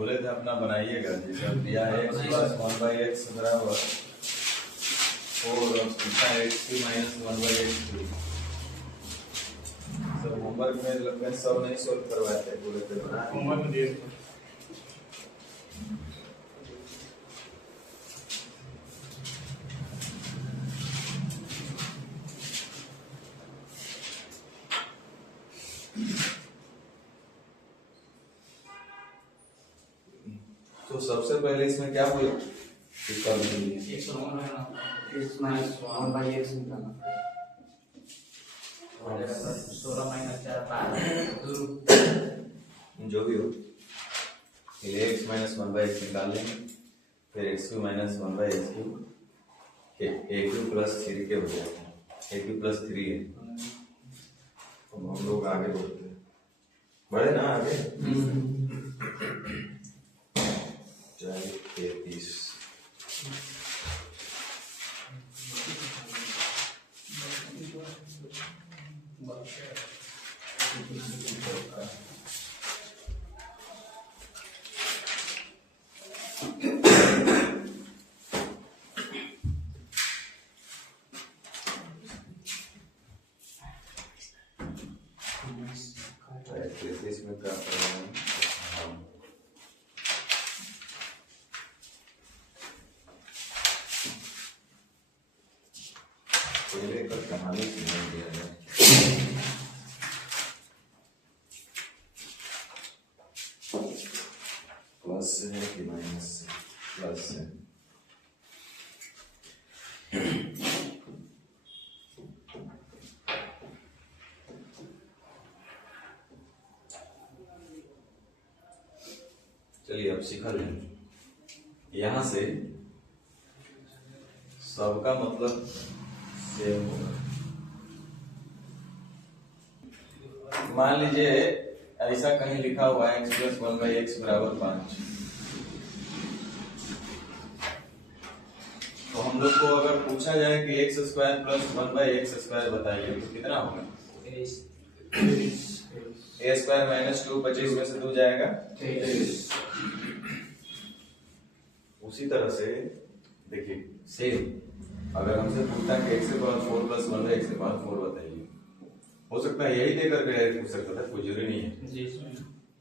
बोले थे अपना बनाइएगा, जैसे अब दिया है x प्लस 1/x बराबर 4 और पूछा है x3 माइनस 1/x3। सब होमवर्क में लगभग सब नहीं सोल्व करवाए थे, बोले थे बना होमवर्क में दिए थे। तो सबसे पहले इसमें क्या बोला कर लीजिए एक सौ नौ है ना, x माइनस 1/x निकालना। 16 माइनस 4 5 जो भी हो, पहले x माइनस 1/x निकाल लेंगे, फिर x3 minus 1/x3 a3 plus 3 के हो जाएगा, a3 प्लस 3 है। तो हम लोग आगे बढ़ते हैं, बढ़े ना आगे। 33 में क्या करेंगे? पहले का कहानी सुना दिया है। प्लस है कि माइनस है? प्लस है। चलिए अब सीखा लें। यहां से सबका मतलब सेम होगा। मान लीजिए ऐसा कहीं लिखा हुआ है x प्लस 1/x बराबर 5। तो हम लोग को अगर पूछा जाए कि x square plus 1/x square बताइए तो कितना होगा? a स्क्वायर माइनस 2 25 में से 2 जाएगा 23। उसी तरह से देखिए सेम अगर हमसे पूछता है कि x के पावर 4 प्लस 1/x के पावर 4 बताइए, हो सकता है यही देकर के डायरेक्ट पूछ सकता था, कोई जरूरी नहीं है जी।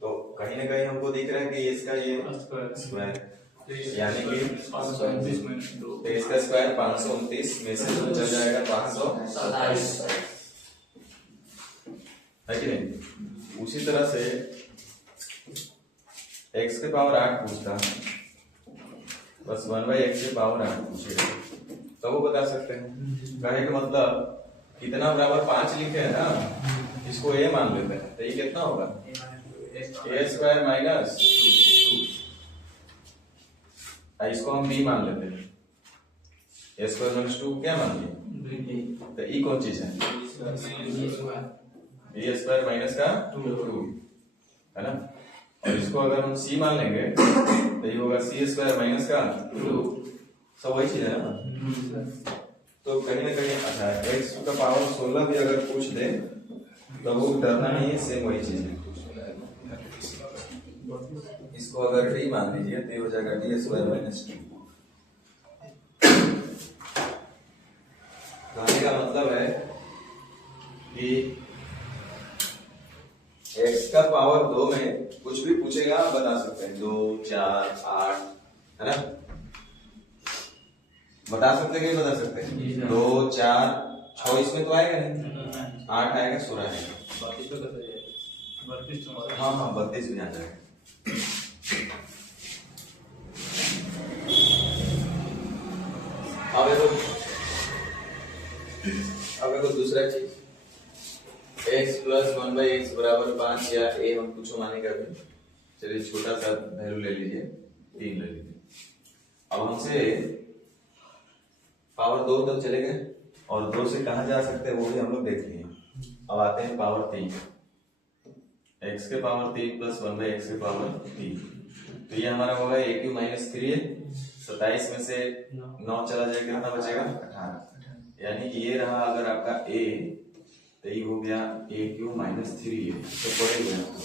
तो कहीं ना कहीं हमको दिख रहा है कि इसका ये स्क्वायर यानी कि 529 माइनस 2 तो इसका स्क्वायर 529 में से 2 चल जाएगा 527 है कि नहीं। उसी तरह से x के पावर 8 पूछता बस 1/x के पावर 8 पूछेगा तो वो बता सकते हैं। कहे का मतलब कितना बराबर 5 लिखे है ना, इसको a मान लेते हैं तो ये कितना होगा a स्क्वायर माइनस 2, इसको हम b मान लेते हैं। a स्क्वायर माइनस 2 क्या मान लिए तो ये कौन चीज है? b स्क्वायर माइनस का 2 है ना। और इसको अगर हम c मान लेंगे तो ये होगा c स्क्वायर माइनस का 2, सब वही चीज है ना। तो कहीं ना कहीं अच्छा x का पावर 16 भी अगर पूछ दे तो वो डरना नहीं है, सेम वही चीज है। इसको अगर d मान लीजिए तो ये हो जाएगा d स्क्वायर माइनस 2। कहने का मतलब है कि x का पावर 2 में कुछ भी पूछेगा आप बता सकते हैं, 2 4 8 है ना, बता सकते हैं कि बता सकते हैं 2 4 6 इसमें तो आएगा नहीं, 8 आएगा 16 आएगा 32। हाँ हाँ 32 भी आ जाएगा। अब देखो दूसरा चीज x प्लस 1/x बराबर 5 या a हम कुछ मानेगा भी, चलिए छोटा सा वैल्यू ले लीजिए 3 ले लीजिए। अब हमसे पावर 2 तक चले गए और 2 से कहां जा सकते हैं वो भी हम लोग देख लिए। अब आते हैं पावर 3, x के पावर 3 प्लस 1/x के पावर 3 तो ये हमारा होगा a क्यू माइनस 3 है। 27 में से 9 चला जाएगा कितना बचेगा 18, यानी ये रहा अगर आपका a तो ये हो गया a क्यू माइनस 3 है। तो पड़े हुए आपको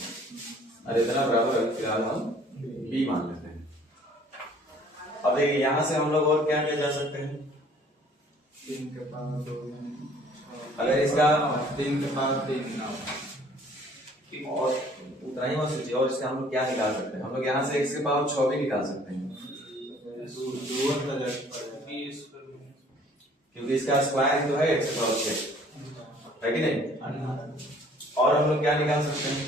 अरे इतना बराबर फिलहाल हम बी मान लेते हैं। अब देखिए यहां से हम लोग और क्या किया जा सकते हैं, 3 के पावर 2 अगर इसका 3 के पावर 3 ना और उतना ही मत सोचिए, और इसका हम लोग क्या निकाल सकते हैं, हम लोग यहाँ से x के पावर 6 भी निकाल सकते हैं, क्योंकि इसका स्क्वायर ही तो है x के पावर 6, है कि नहीं। और हम लोग क्या निकाल सकते हैं,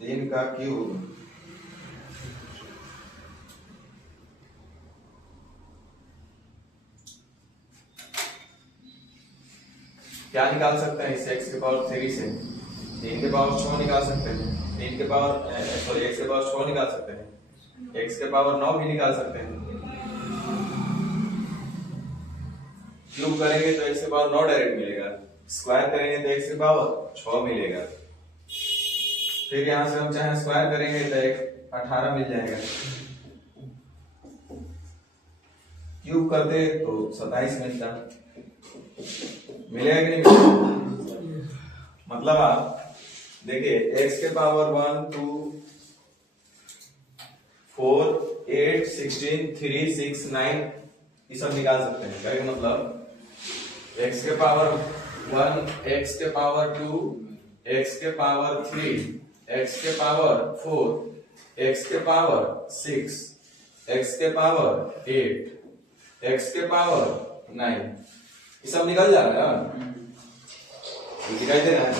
3 का क्यूब क्या निकाल सकते हैं इससे, x के पावर 3 से 3 के पावर 6 निकाल सकते हैं, 3 के पावर सॉरी x के पावर 6 निकाल सकते हैं, x के पावर 9 भी निकाल सकते हैं। क्यूब करेंगे तो x के पावर 9 डायरेक्ट मिलेगा, स्क्वायर करेंगे तो x के पावर 6 मिलेगा, फिर यहां से हम चाहे स्क्वायर करेंगे तो 18 मिल जाएगा, क्यूब करते तो 27 मिलता, मिलेगा कि नहीं मिलेगा। मतलब आप देखिए x के पावर 1 2 4 8 16 3 6 9 ये सब निकाल सकते हैं, क्या मतलब x के पावर 1 x के पावर 2 x के पावर 3 x के पावर 4 x के पावर 6 x के पावर 8 x के पावर 9 ये सब निकल जा रहा है, ये दिखाई दे रहा है,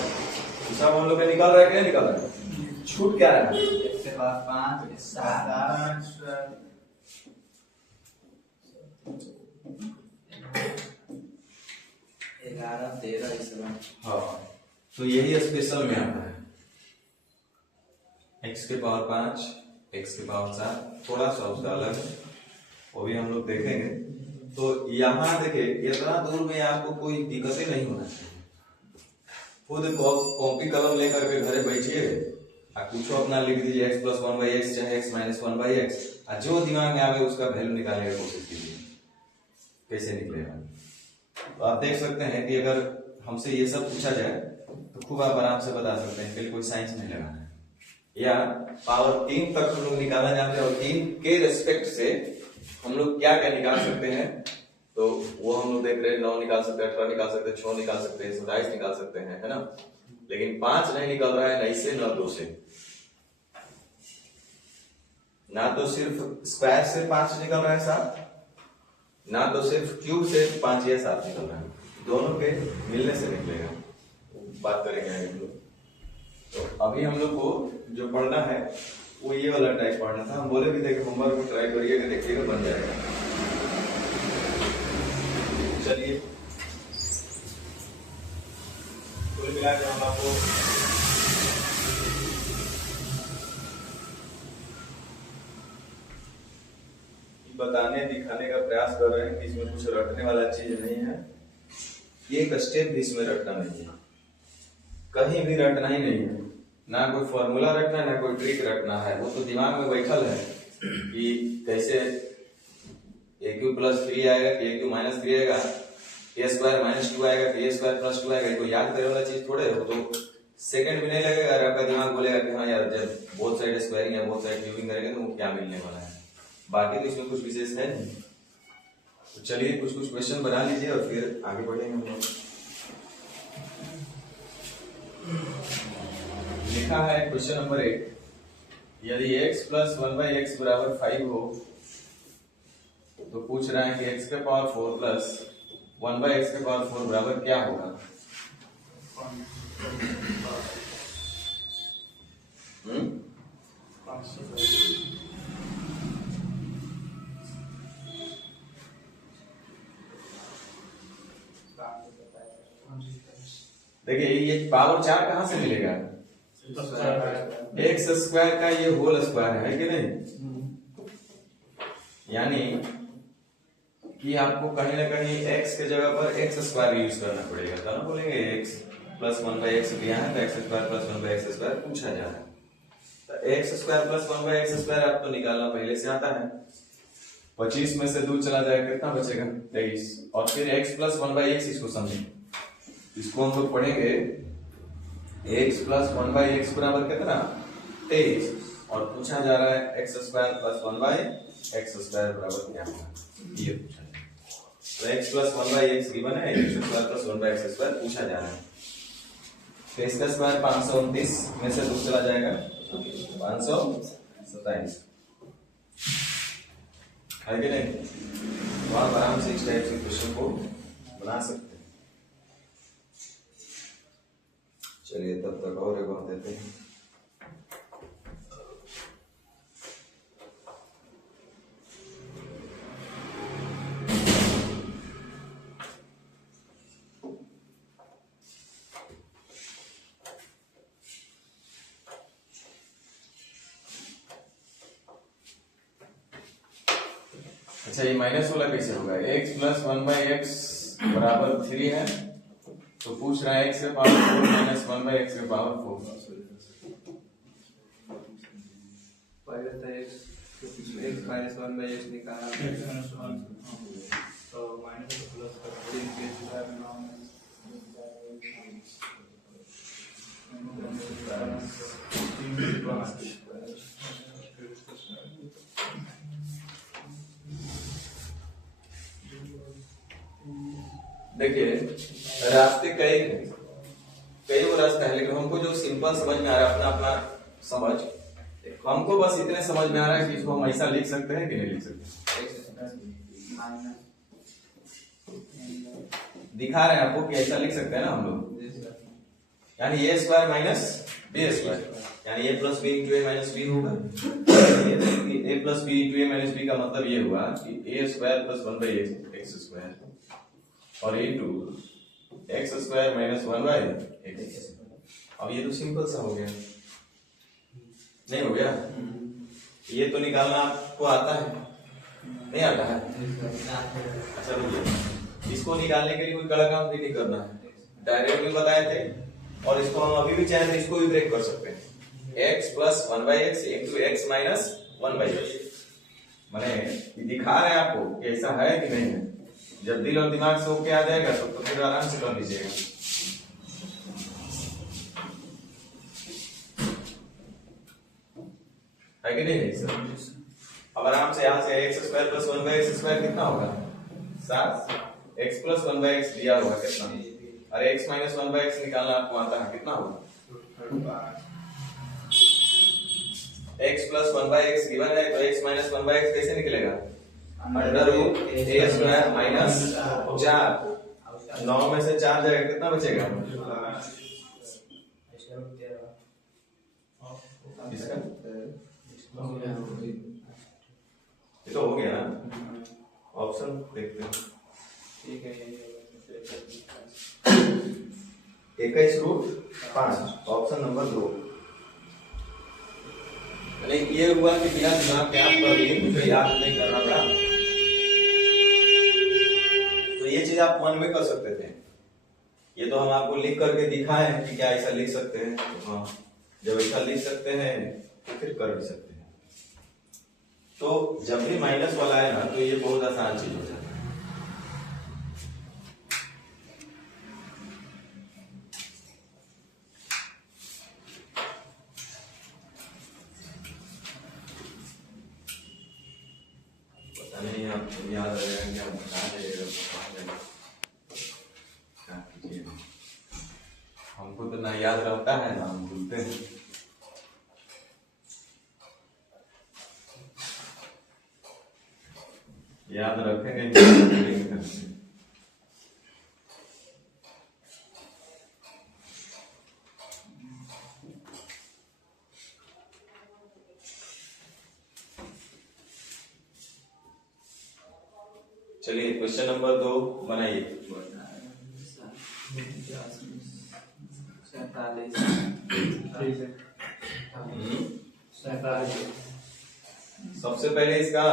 ये सब हम लोग का निकल रहा है, क्या निकल रहा है, छूट क्या रहा है, x के पावर 5 7 11 13 इसमें। हाँ तो यही स्पेशल में आता है, x के पावर 5 x के पावर 7 थोड़ा सा उसका अलग है, वो भी हम लोग देखेंगे। तो यहाँ देखिए इतना दूर में आपको कोई दिक्कत ही नहीं होना चाहिए, खुद कॉपी कलम लेकर के घरे बैठिए कुछ अपना लिख दीजिए x प्लस 1/x चाहे x माइनस 1/x, जो दिमाग में आवे उसका वैल्यू निकालने की कोशिश कीजिए कैसे निकलेगा। तो आप देख सकते हैं कि अगर हमसे ये सब पूछा जाए तो खूब आप आराम से बता सकते हैं, फिर कोई साइंस नहीं लगाना है, या पावर 3 तक हम लोग निकालना जानते हैं और 3 के रेस्पेक्ट से हम लोग क्या क्या निकाल सकते हैं, तो वो हम लोग देख रहे हैं 9 निकाल सकते हैं, 18 निकाल सकते हैं, 6 निकाल सकते हैं, 27 निकाल सकते हैं, है ना। लेकिन 5 नहीं निकल रहा है, नहीं से न 2 से, ना तो सिर्फ स्क्वायर से 5 निकल रहा है 7, ना तो सिर्फ क्यूब से 5 या 7 निकल रहा है, दोनों के मिलने से निकलेगा, बात करेंगे आगे हम लोग। तो अभी हम लोग को जो पढ़ना है वो ये वाला टाइप पढ़ना था, हम बोले भी थे कि होमवर्क को ट्राई करिएगा, देखिएगा बन जाएगा। चलिए कुल मिला के हम आपको बताने दिखाने का प्रयास कर रहे हैं कि इसमें कुछ रटने वाला चीज नहीं है, एक स्टेप भी इसमें रटना नहीं है, कहीं भी रटना ही नहीं है, ना कोई फॉर्मूला रटना है ना कोई ट्रिक रटना है, वो तो दिमाग में बैठल है कि कैसे a³ प्लस 3 आएगा कि a³ माइनस 3 आएगा, a² माइनस 2 आएगा कि a² प्लस 2 आएगा, कोई याद करने वाला चीज थोड़े हो, तो सेकंड भी नहीं लगेगा और आपका दिमाग बोलेगा कि हाँ यार जब बोथ साइड स्क्वायरिंग या बोथ साइड क्यूबिंग करेंगे तो वो क्या मिलने वाला है, बाकी तो इसमें कुछ विशेष है नहीं। तो चलिए कुछ कुछ क्वेश्चन बना लीजिए और फिर आगे बढ़ेंगे हम लोग। लिखा है क्वेश्चन नंबर 8, यदि x प्लस 1/x बराबर 5 हो तो पूछ रहा है कि x के पावर 4 प्लस 1/x के पावर 4 बराबर क्या होगा। देखिए ये पावर 4 कहां से मिलेगा, एक्स स्क्वायर का ये होल स्क्वायर है कि नहीं, यानी कि आपको कहीं ना कहीं x के जगह पर x स्क्वायर यूज करना पड़ेगा, तो ना बोलेंगे x प्लस 1/x दिया है तो x square plus 1/x square पूछा जा रहा है, तो x square plus 1/x square आपको निकालना पहले से आता है, 25 में से 2 चला जाएगा कितना बचेगा 23, और फिर x प्लस 1/x इसको समझें, इसको हम लोग पढ़ेंगे x प्लस 1/x बराबर कितना 23 और पूछा जा रहा है x square plus 1/x square बराबर क्या होगा ये पूछा है। तो x प्लस 1/x गिवन है, x square plus 1/x square पूछा जा रहा है। तो इसका स्क्वायर 529 में से 2 चला जाएगा 527 है कि नहीं। तो आप आराम से इस टाइप के क्वेश्चन को बना सकते हैं। चलिए तब तक और एक बात देते हैं। अच्छा ये माइनस वाला कैसे होगा, x प्लस 1/x बराबर 3 है, तो पूछ रहा है x के पावर 4 माइनस 1/x के पावर 4। पहले तो x माइनस 1/x निकालना पड़ेगा, तो माइनस प्लस का 3 के स्क्वायर में देखिए रास्ते कई वो रास्ता है, लेकिन हमको जो सिंपल समझ में आ रहा है अपना अपना समझ, हमको बस इतने समझ में आ रहा है कि इसको हम ऐसा लिख सकते हैं कि नहीं लिख सकते। दिखा रहे हैं आपको कि ऐसा लिख सकते हैं ना हम लोग, यानी a square minus b square, यानी a plus b into a minus b होगा। a plus b into a minus b का मतलब ये हुआ कि a square plus 1/x square और into x square minus 1/x। अब ये तो सिंपल सा हो गया, नहीं हो गया? ये तो निकालना आपको आता है, नहीं आता है? अच्छा रुकिए, इसको निकालने के लिए कोई कड़ा काम भी नहीं करना है, डायरेक्ट भी बताए थे, और इसको हम अभी भी चाहे तो इसको भी ब्रेक कर सकते हैं। x plus 1/x into x minus 1/x, माने दिखा रहे हैं आपको कि ऐसा है कि नहीं है। जब दिल और दिमाग से होके आ जाएगा तो फिर आराम से कर लीजिएगा। है कि नहीं सर? अब आराम से यहाँ से x square plus 1/x square कितना होगा 7, x प्लस 1/x दिया हुआ कितना, अरे x माइनस 1/x निकालना आपको आता है, कितना होगा x प्लस 1/x गिवन है, तो x माइनस 1/x कैसे निकलेगा, under root a square minus 4, 9 में से 4 जाएगा कितना बचेगा इसका, ये तो हो गया ना। ऑप्शन देखते हैं, ठीक है 21√5 ऑप्शन नंबर 2। ये हुआ कि बिना दिमाग के आप कर लिए, मुझे याद नहीं करना पड़ा, तो ये चीज आप मन में कर सकते थे। ये तो हम आपको लिख करके दिखाए हैं कि क्या ऐसा लिख सकते हैं, तो हाँ जब ऐसा लिख सकते हैं तो फिर कर भी सकते हैं। तो जब भी माइनस वाला है ना, तो ये बहुत आसान चीज हो जाता है। नहीं आप याद रहेगा कि आप बता देगा, क्या कीजिएगा, हमको तो ना याद रहता है ना हम भूलते हैं। याद रखेंगे चलिए क्वेश्चन नंबर 2 बनाइए। सबसे पहले इसका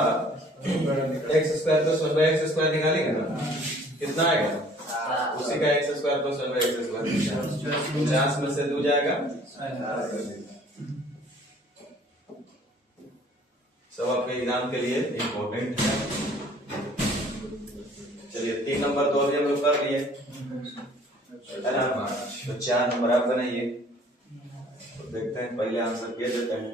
x square plus 1/x square निकालेंगे ना, कितना आएगा, उसी का x square plus 1/x square 50 में से 2 जाएगा, सब आपके एग्जाम के लिए इम्पोर्टेंट है। चलिए 3 नंबर तो अभी हम लोग कर लिए है ना, तो 4 नंबर आप बनाइए। तो देखते हैं पहले आंसर क्या देते हैं।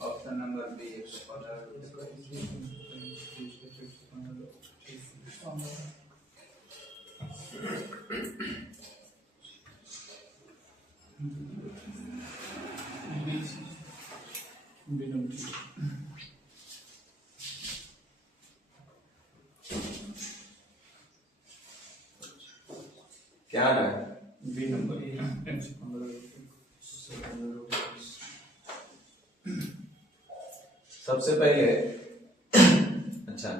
Option number B 115। क्या है बी नंबर सबसे पहले अच्छा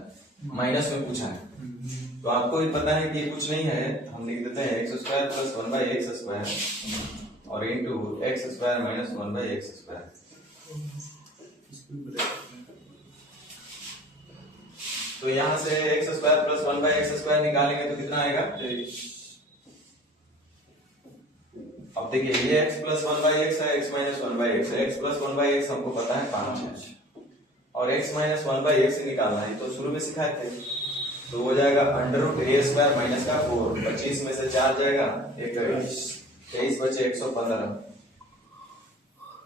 माइनस में पूछा है तो आपको भी पता है कि कुछ नहीं है, हम लिख देते हैं x square plus 1/x square और into x square minus 1/x square. तो यहां से x square plus 1/x square निकालेंगे तो कितना आएगा। अब देखिए ये x प्लस 1/x है, x माइनस 1/x है। x प्लस 1/x हमको पता है 5 है और x माइनस 1/x निकालना है तो शुरू में सिखाए थे। तो हो जाएगा under root a square minus का 4, 25 में से 4 जाएगा 21, 23 बचे 115,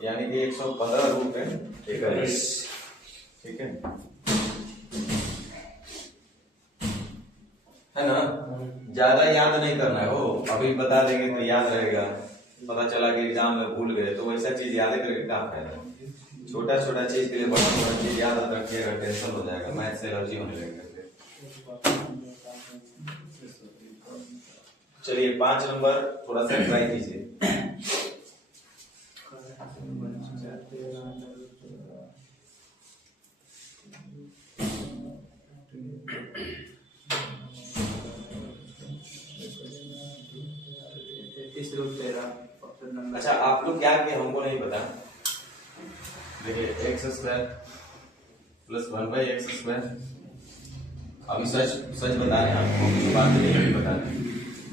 यानी कि 115 रूट है 21। ठीक है ना। ज्यादा याद नहीं करना है, हो अभी बता देंगे तो याद रहेगा, पता चला कि एग्जाम में भूल गए तो वैसा चीज याद करके क्या फायदा। छोटा छोटा चीज के लिए बड़ा बड़ा चीज याद रखिएगा, टेंशन हो जाएगा, मैथ से एलर्जी होने लगेगा। चलिए 5 नंबर थोड़ा सा ट्राई कीजिए। अच्छा आप लोग क्या किए हमको नहीं पता। देखिए x square plus 1/x square, अभी सच सच बता रहे हैं आपको, कुछ बात नहीं बता रहे।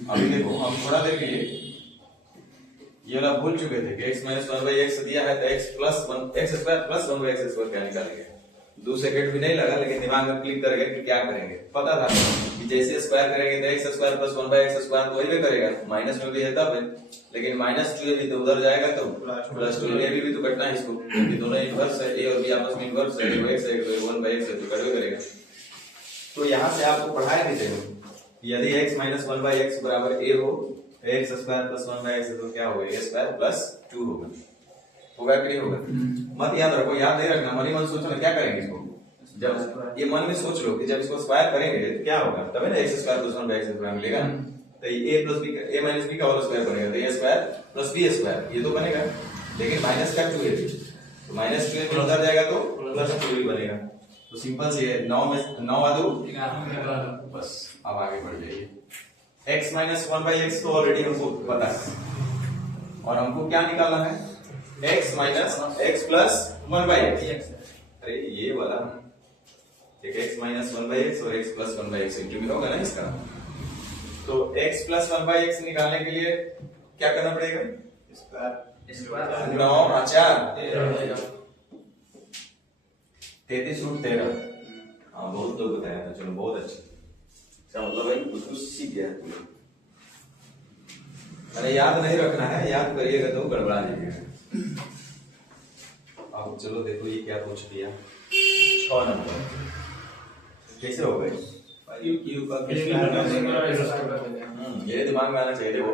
अभी देखो हम थोड़ा देर के लिए ये वाला भूल चुके थे कि x माइनस 1/x दिया है तो x square plus 1/x square क्या निकालेंगे। 2 सेकंड भी नहीं लगा, लेकिन दिमाग में क्लिक कर गया कि क्या करेंगे। पता था कि जैसे स्क्वायर करेंगे तो x square plus 1/x square तो वही करेगा, माइनस में भी है तब है, लेकिन माइनस 2 भी तो उधर जाएगा तो प्लस 2 भी तो कटना है इसको, क्योंकि दोनों इनवर्स है, a और b आपस में इनवर्स है, तो x है तो 1/x है तो कटवे करेगा। तो यहां से आपको पढ़ाया नहीं थे यदि x माइनस 1/x बराबर a हो, x स्क्वायर प्लस 1/x तो क्या होगा, a स्क्वायर प्लस 2 होगा कि नहीं होगा। मत याद रखो, याद नहीं रखना, मन ही मन सोचो ना क्या करेंगे इसको। जब ये मन में सोच लो कि जब इसको स्क्वायर करेंगे तो क्या होगा, तभी ना x square plus 1/x square मिलेगा। तो a plus b a minus b का होल स्क्वायर बनेगा, तो a square plus b square ये तो बनेगा, लेकिन माइनस का 2 है तो माइनस 2 में उधर जाएगा तो प्लस 2 भी बनेगा। तो सिंपल से 9 में 9 आदू 11, बस अब आगे बढ़ जाइए। x माइनस 1/x तो ऑलरेडी हमको पता है और हमको क्या निकालना है, x minus x plus 1/x। अरे ये वाला एक x माइनस 1/x और x प्लस 1/x इंटू में होगा ना इसका। तो x प्लस 1/x निकालने के लिए क्या करना पड़ेगा, स्क्वायर 9 और 4 33 रूट 13। हाँ बहुत लोग बताया था, चलो बहुत अच्छा। क्या मतलब भाई कुछ कुछ सीख गया है। अरे याद नहीं रखना है, याद करिएगा तो गड़बड़ा जाएगा। अब चलो देखो ये क्या पूछ दिया, 6 नंबर कैसे हो गए। ये दिमाग में आना चाहिए। देखो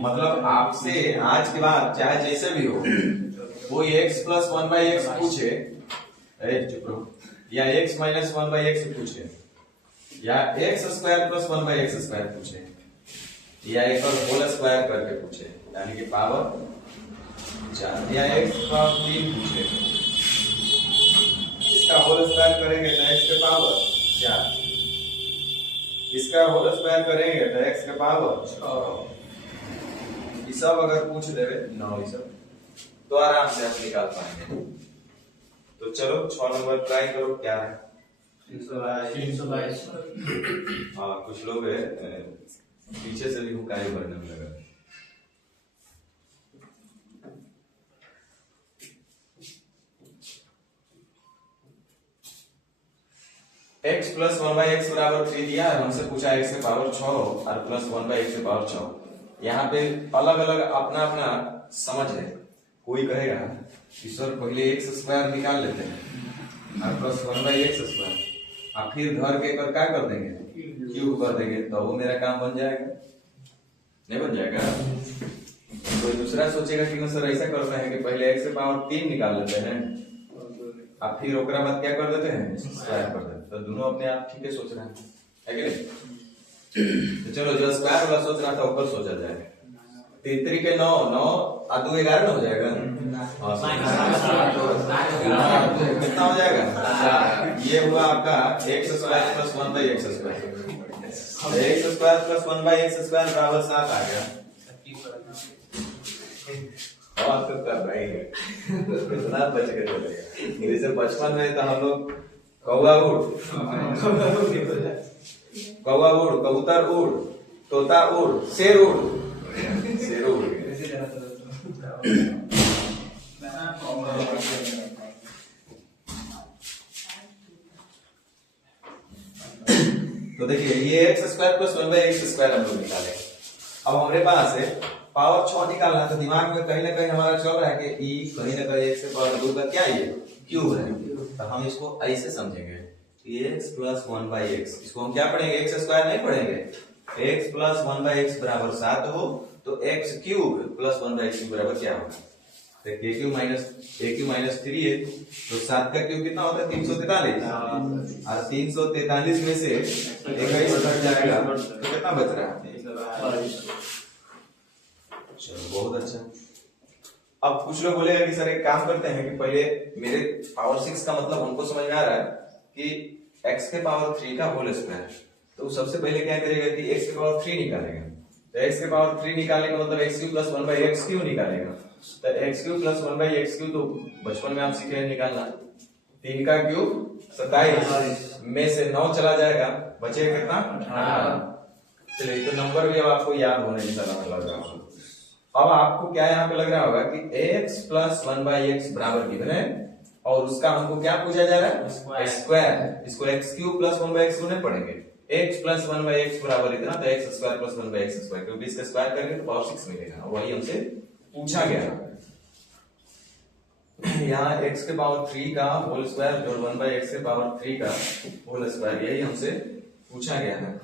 मतलब आपसे आज के बाद चाहे जैसे भी हो, वो x प्लस 1/x पूछे, चुप रहो, या x माइनस 1/x पूछे, या x square plus 1/x square पूछे, या एक और होल स्क्वायर करके पूछे यानी कि पावर 4, या x का 3 पूछे, इसका होल स्क्वायर करेंगे तो x के पावर 4, इसका होल स्क्वायर करेंगे तो x के पावर 6। ये सब अगर पूछ देवे 9 ये सब तो आराम से आप निकाल पाएंगे। तो चलो 6 नंबर ट्राई करो क्या है। 322। हाँ कुछ लोग पीछे से भी हुकाई भरने में लगा। x प्लस 1/x बराबर 3 दिया है, हमसे पूछा x के पावर 6 और प्लस 1/x के पावर 6। यहाँ पे अलग अलग अपना अपना समझ है। कोई कहेगा कि सर पहले x स्क्वायर निकाल लेते हैं और प्लस 1/x स्क्वायर और फिर घर के कर क्या कर देंगे, क्यूब कर देंगे, तो वो मेरा काम बन जाएगा, नहीं बन जाएगा। कोई दूसरा सोचेगा कि सर ऐसा करते हैं कि पहले x के पावर 3 निकाल लेते हैं अब फिर ओकरा बाद क्या कर देते हैं, स्क्वायर कर देते हैं। तो दोनों अपने आप ठीक है सोच रहे हैं, है कि नहीं? तो चलो जो स्क्वायर वाला सोच रहा था ऊपर सोचा जाए। 3 के 9 9 और 2 11 हो जाएगा। कितना हो जाएगा? ये हुआ आपका x square plus 1/x square. x square plus 1/x square बराबर 7 आ गया। और तो कर रहे हैं कितना बच के चलेगा। जैसे बचपन में तो हम लोग कौवा उड़, कबूतर उड़, तोता उड़, शेर उड़, शेर उड़ तो देखिए ये x square plus 1/x square हम लोग निकाले। अब हमारे पास है पावर 6 निकालना है, तो दिमाग में कहीं ना कहीं हमारा चल रहा है कि ई कहीं ना कहीं x से पावर 2 का क्या ये क्यूब है। तो हम इसको ऐसे समझेंगे x प्लस 1/x, इसको हम क्या पढ़ेंगे, x स्क्वायर नहीं पढ़ेंगे। x प्लस 1/x बराबर 7 हो तो x क्यूब प्लस 1/x बराबर क्या होगा, तो a क्यूब माइनस 3 है तो 7 का क्यूब कितना होता है 343 और 343 में से 21 घट जाएगा तो कितना बच रहा है। चलो बहुत अच्छा। अब कुछ लोग बोलेगा कि सर एक काम करते हैं कि पहले मेरे पावर 6 का मतलब हमको समझ में आ रहा है कि x के पावर 3 का होल स्क्वायर, तो सबसे पहले क्या करेगा कि x के पावर 3 निकालेगा। तो x के पावर 3 निकालने का मतलब x cube plus 1/x cube निकालेगा। तो x cube plus 1/x cube तो बचपन में आप सीखे हैं निकालना। 3 का क्यूब 27 में से 9 चला जाएगा, बचेगा कितना 18। चलिए तो नंबर भी अब आपको याद होने की तरह लग रहा होगा। अब आपको क्या यहाँ पे लग रहा होगा कि x प्लस 1/x बराबर गिवन है और उसका हमको क्या पूछा जा रहा है स्क्वायर। इसको x क्यूब प्लस 1/x को नहीं पढ़ेंगे, x प्लस 1/x बराबर इतना, तो x square plus 1/x square, क्योंकि इसका स्क्वायर करेंगे तो पावर 6 मिलेगा, वही हमसे पूछा गया। यहाँ x के पावर 3 का होल स्क्वायर और 1/x के पावर 3 का होल स्क्वायर, यही हमसे पूछा गया है।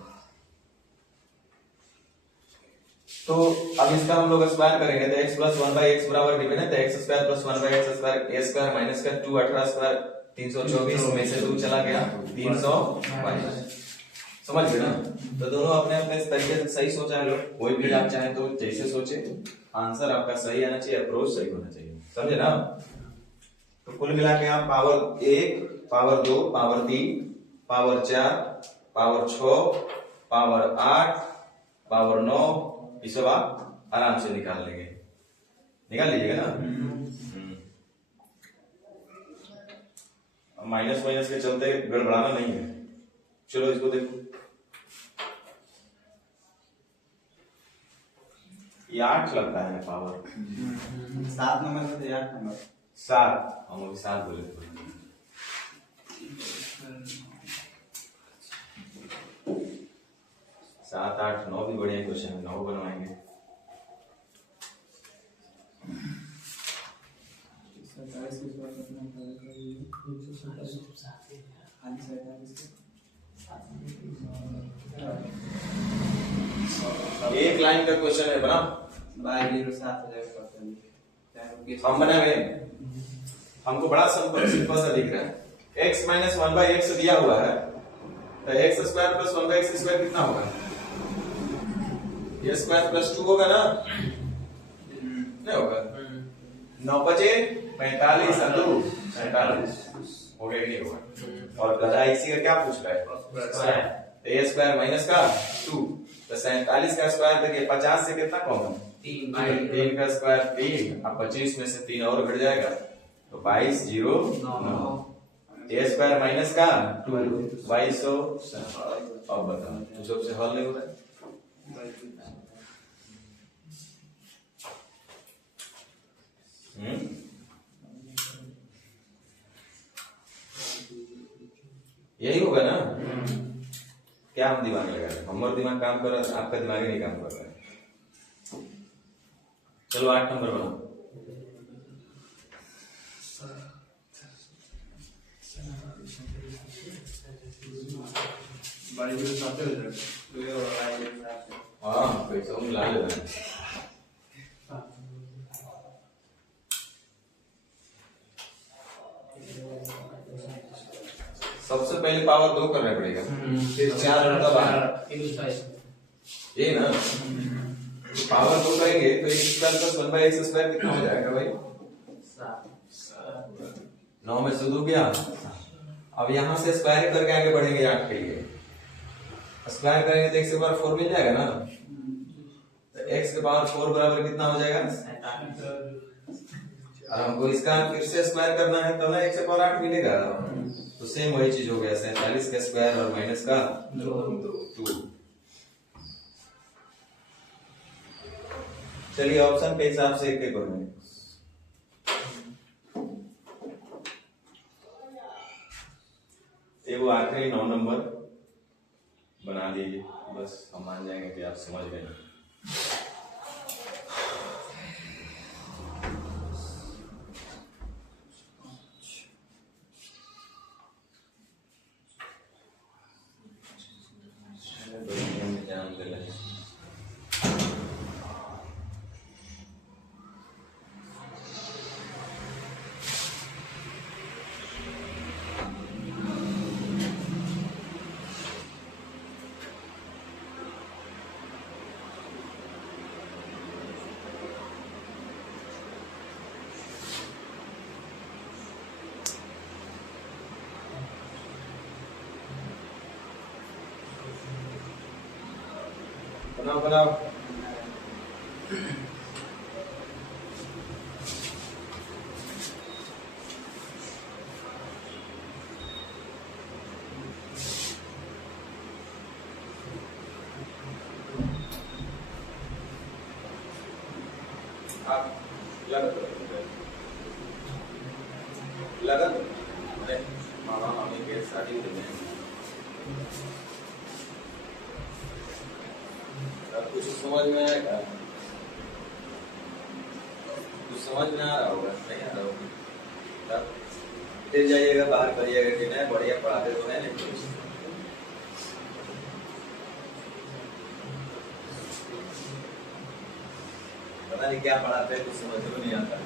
तो अब इसका हम लोग स्क्वायर करेंगे तो x प्लस 1/x बराबर गिवन है, तो x square plus 1/x square a square minus का 2 18 स्क्वायर 324 में से 2 चला गया 322। समझ गए ना? तो दोनों अपने अपने तरीके से सही सोचा है लोग, कोई भी आप चाहे तो जैसे सोचे आंसर आपका सही आना चाहिए, अप्रोच सही होना चाहिए, समझे ना? तो कुल मिला के आप power 1 power 2 power 3 power 4 power 6 power 8 power 9 ये सब आप आराम से निकाल लेंगे, निकाल लीजिएगा ना। माइनस माइनस के चलते गड़बड़ाना नहीं है। चलो इसको देखो, ये 8 लगता है पावर 7 नंबर में 8 नंबर 7, हम लोग 7 बोले थे। 7 8 9 भी बढ़िया क्वेश्चन है, 9 बनवाएंगे। एक लाइन का क्वेश्चन है बना, हम बनाएंगे। हमको बड़ा सिंपल सा दिख रहा है, x माइनस 1/x दिया हुआ है, तो x square plus 1/x square कितना होगा, ये स्क्वायर प्लस 2 होगा ना, नहीं होगा? 9 बजे 45 और 2 47 हो गया कि नहीं होगा? और गधा इसी का क्या पूछ रहा है, तो a स्क्वायर माइनस का 2 तो 47 का स्क्वायर देखिए 50 से कितना कम है 3 का स्क्वायर 3 अब 25 में से 3 और घट जाएगा तो 22 0 9 a स्क्वायर माइनस का 2200। अब बताओ कुछ सबसे हल नहीं हो रहा है। यही होगा ना? क्या हम दिमाग लगा रहे हैं? हमारा दिमाग काम कर रहा है, आपका दिमाग ही नहीं काम कर रहा है। चलो 8 नंबर बनाओ। बड़ी जो साथ हो जाए तो ये वाला ये साथ हाँ पैसा मिला लेना। सबसे पहले पावर 2 करना पड़ेगा, फिर 4 का बाहर ये ना। पावर 2 करेंगे तो x square plus 1/x square कितना हो जाएगा भाई? 9 में से 2 गया। अब यहाँ से स्क्वायर करके आगे बढ़ेंगे 8 के लिए। स्क्वायर करेंगे तो x के पावर 4 मिल जाएगा ना। तो x के पावर 4 बराबर कितना हो जाएगा? और हमको इसका फिर से स्क्वायर करना है तो ना x के पावर 8 मिलेगा। तो सेम वही चीज हो गया, 47 का स्क्वायर और माइनस का 2। चलिए ऑप्शन के हिसाब से एक एक करेंगे। ये वो आखिरी 9 नंबर बना दीजिए, बस हम मान जाएंगे कि आप समझ गए। बनाओ बनाओ। आप लगत अरे मामा मामी के शादी हो गई। कुछ समझ में आएगा? कुछ समझ में आ रहा होगा? नहीं आ रहा होगा तब फिर जाइएगा बाहर करिएगा कि नहीं बढ़िया पढ़ाते तो है नहीं। पता नहीं क्या पढ़ाते हैं, कुछ समझ में नहीं आता।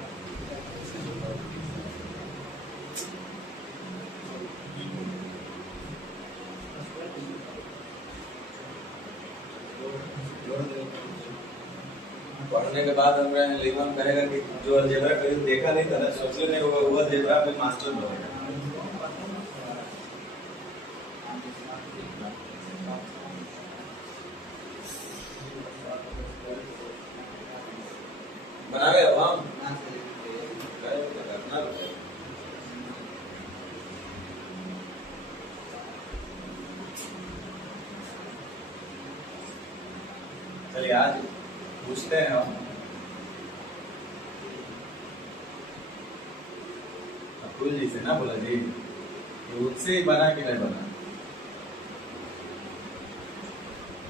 पढ़ने के बाद हमें लिमन कहेगा कि जो अलजेब्रा कभी देखा नहीं था ना, सोचे नहीं होगा, वो अलजेब्रा पे मास्टर बनेगा। बना गए अब हम चलिए आज पूछते हैं हम अब्दुल जी से ना, बोला जी दूध से ही बना कि नहीं बना?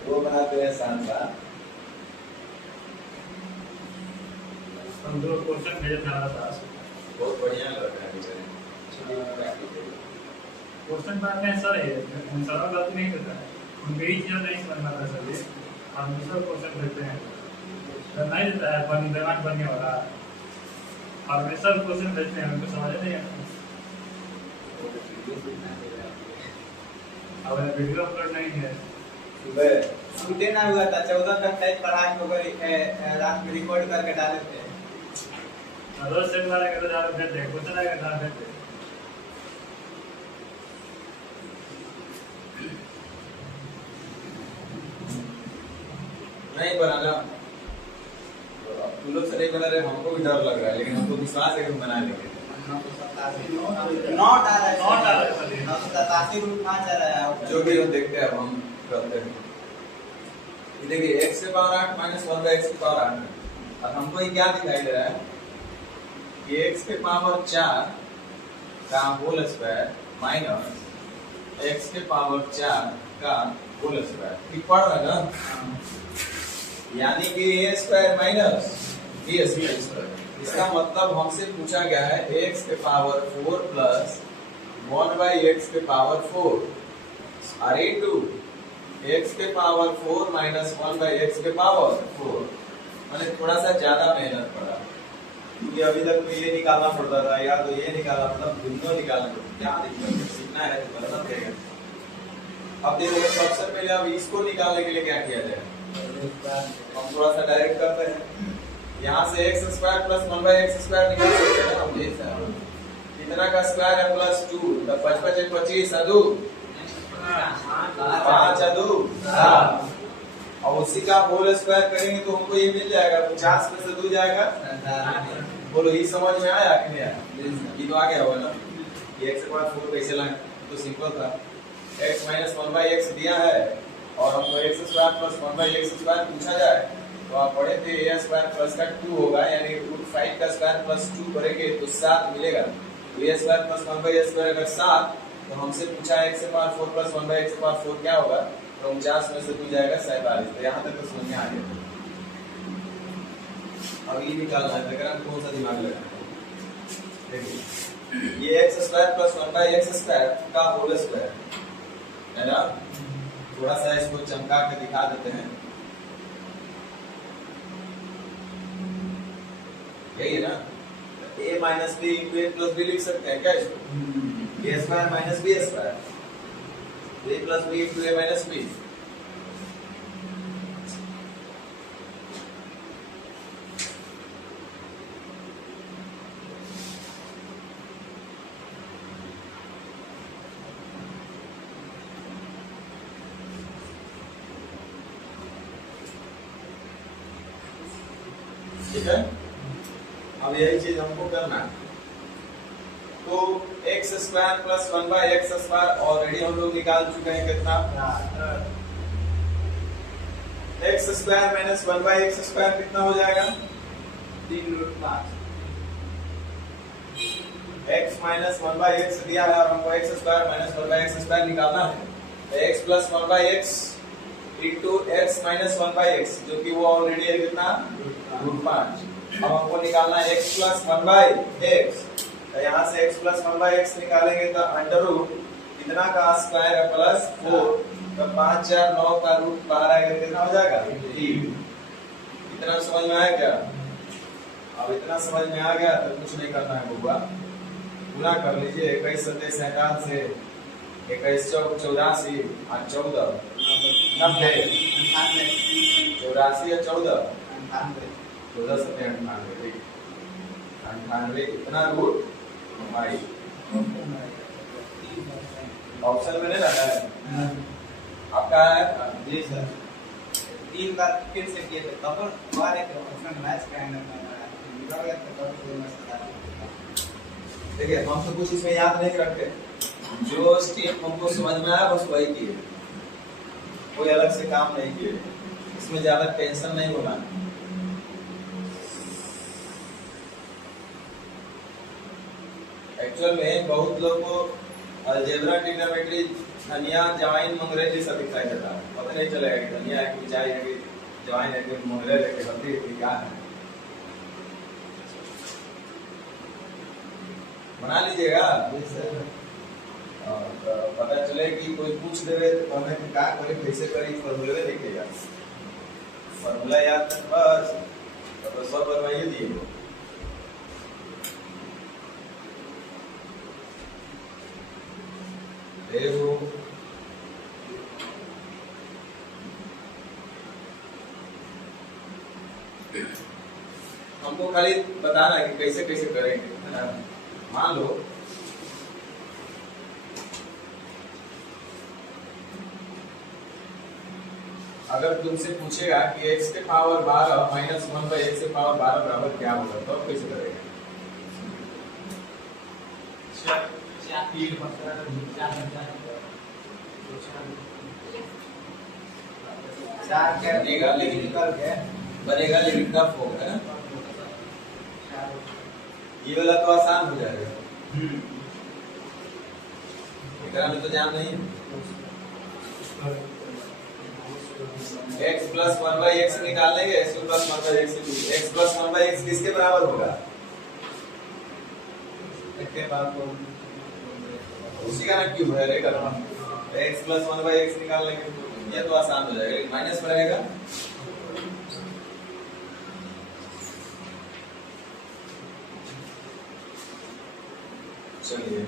वो बनाते हैं सांसा। क्वेश्चन भेजा था बहुत बढ़िया लग रहा है। क्वेश्चन बनाते हैं सर, ये सर गलती नहीं करता है, उनके ही चीज़ नहीं समझ में आता सर जी। हम दूसरा क्वेश्चन भेजते हैं सर नहीं देता है, बनी दिमाग बनने वाला और मैं सब क्वेश्चन भेजते हैं, उनको समझ नहीं आता। अब वीडियो अपलोड नहीं है, सुबह छूटे ना हुआ था 14 तक टाइप पढ़ा के रात में रिकॉर्ड करके डाले थे। रोज से बारे कर जा रहे थे, क्वेश्चन आएगा था भेजते। नहीं बनाना तुम लोग से नहीं बना रहे, हमको भी डर लग रहा है, लेकिन हमको विश्वास है कि हम बना लेंगे। 987 रूट कहाँ जा रहा है? जो भी हम देखते हैं, अब हम करते हैं। ये देखिए x के पावर 8 माइनस 1/x की पावर 8 है। अब हमको ये क्या दिखाई दे रहा है कि x के पावर 4 का होल स्क्वायर माइनस x के पावर 4 का होल स्क्वायर। ठीक पढ़ रहे ना? यानी कि a square minus b square. इसका मतलब हमसे पूछा गया है x के पावर 4 प्लस 1/x के पावर 4 अरे टू x के पावर 4 माइनस 1/x के पावर 4। मैंने थोड़ा सा ज्यादा मेहनत पड़ा, क्योंकि अभी तक तो ये निकालना पड़ता था या तो ये निकालना, मतलब दोनों निकालना पड़ता। क्या दिक्कत है, सीखना है तो करना पड़ेगा। अब देखो सबसे पहले अब इसको निकालने के लिए क्या किया जाए, हम थोड़ा सा डायरेक्ट करते हैं। यहाँ से x square plus 1/x square निकाल सकते हैं हम। जैसा कितना का स्क्वायर है प्लस 2, तो 55 25 अदू 5 अदू 7, और उसी का होल स्क्वायर करेंगे तो हमको ये मिल जाएगा 50 में से 2 जाएगा। बोलो ये समझ में आया कि नहीं आया? ये तो आ गया होगा ना। ये x के बाद 4 कैसे लाएं, तो सिंपल था। x माइनस 1/x दिया है और हमको x square plus 1/x square पूछा जाए, तो आप पढ़े थे a स्क्वायर प्लस का 2 होगा, यानी रूट 5 का स्क्वायर प्लस 2 करेंगे तो 7 मिलेगा। तो a square plus 1/x square अगर 7, तो हमसे पूछा है x के पावर 4 प्लस 1/x के पावर 4 क्या होगा, तो 49 में से 2 जाएगा 47। तो यहाँ तक तो समझ में आ गया। अब ये निकालना है, अगर हम कौन सा दिमाग लगाएं। देखिए ये x square plus 1/x square का होल स्क्वायर है ना। थोड़ा सा इसको चमका के दिखा देते हैं, यही है ना। a minus B into A plus B लिख सकते हैं क्या इसको? a square minus B square, a plus B into A minus B. ठीक है, अब यही चीज हमको करना है। तो x square plus 1/x square already हम लोग निकाल चुके हैं कितना, x square minus 1/x square कितना हो जाएगा 3√5। x माइनस 1/x दिया है और हमको x square minus 1/x square निकालना है, तो x plus 1/x into x minus 1/x, जो कि वो ऑलरेडी है कितना √5। अब हमको निकालना है x प्लस 1/x, तो यहाँ से x प्लस 1/x निकालेंगे तो अंडर रूट कितना का स्क्वायर है प्लस 4, तो 5 4 9 का रूट बाहर आएगा, कितना हो जाएगा 3। इतना समझ में आया क्या? अब इतना समझ में आ गया तो कुछ नहीं करना है बबुआ, पूरा कर लीजिए। 21 27 57 से 21 चौक 84 और 14 90 84 और 14 14 7 98 98 इतना रूट 5 ऑप्शन में नहीं रखा है आपका है जी सर। 3 बार फिर से किए थे तब बार एक ऑप्शन मैच करना निकल गया तो कोई मसला नहीं। देखिए हम तो कुछ इसमें याद नहीं रखते, जो स्टेप हमको समझ में आया बस वही किए, कोई अलग से काम नहीं किए। इसमें ज्यादा टेंशन नहीं होना। एक्चुअल में बहुत लोग को अलजेब्रा ट्रिग्नोमेट्री धनिया जवाइन मंगरे जैसा दिखाई देता है, पता नहीं चलेगा कि धनिया है कि मिर्चाई है कि जवाइन है कि मंगरे है कि हल्दी है कि क्या है। बना लीजिएगा पता चले कि कोई पूछ देवे तो कहने कि क्या करी कैसे करी, फॉर्मूले लिखिएगा, फॉर्मूला याद बस तो सब बनवाइए दिए। हमको खाली बताना है कि कैसे कैसे करेंगे। मान लो अगर तुमसे पूछेगा कि x के पावर 12 माइनस 1/x के पावर 12 बराबर क्या होगा, तो आप कैसे करेंगे? बनेगा लेकिन टफ होगा। ये वाला तो आसान हो जाएगा, एकरा में तो जान नहीं है। x प्लस 1/x निकाल लेंगे, x plus 1/x, x plus 1/x किसके बराबर होगा? इसके बाद वो उसी का ना क्यूब है रे करना। x प्लस 1/x निकाल लेंगे, ये तो आसान हो जाएगा, माइनस में रहेगा। चलिए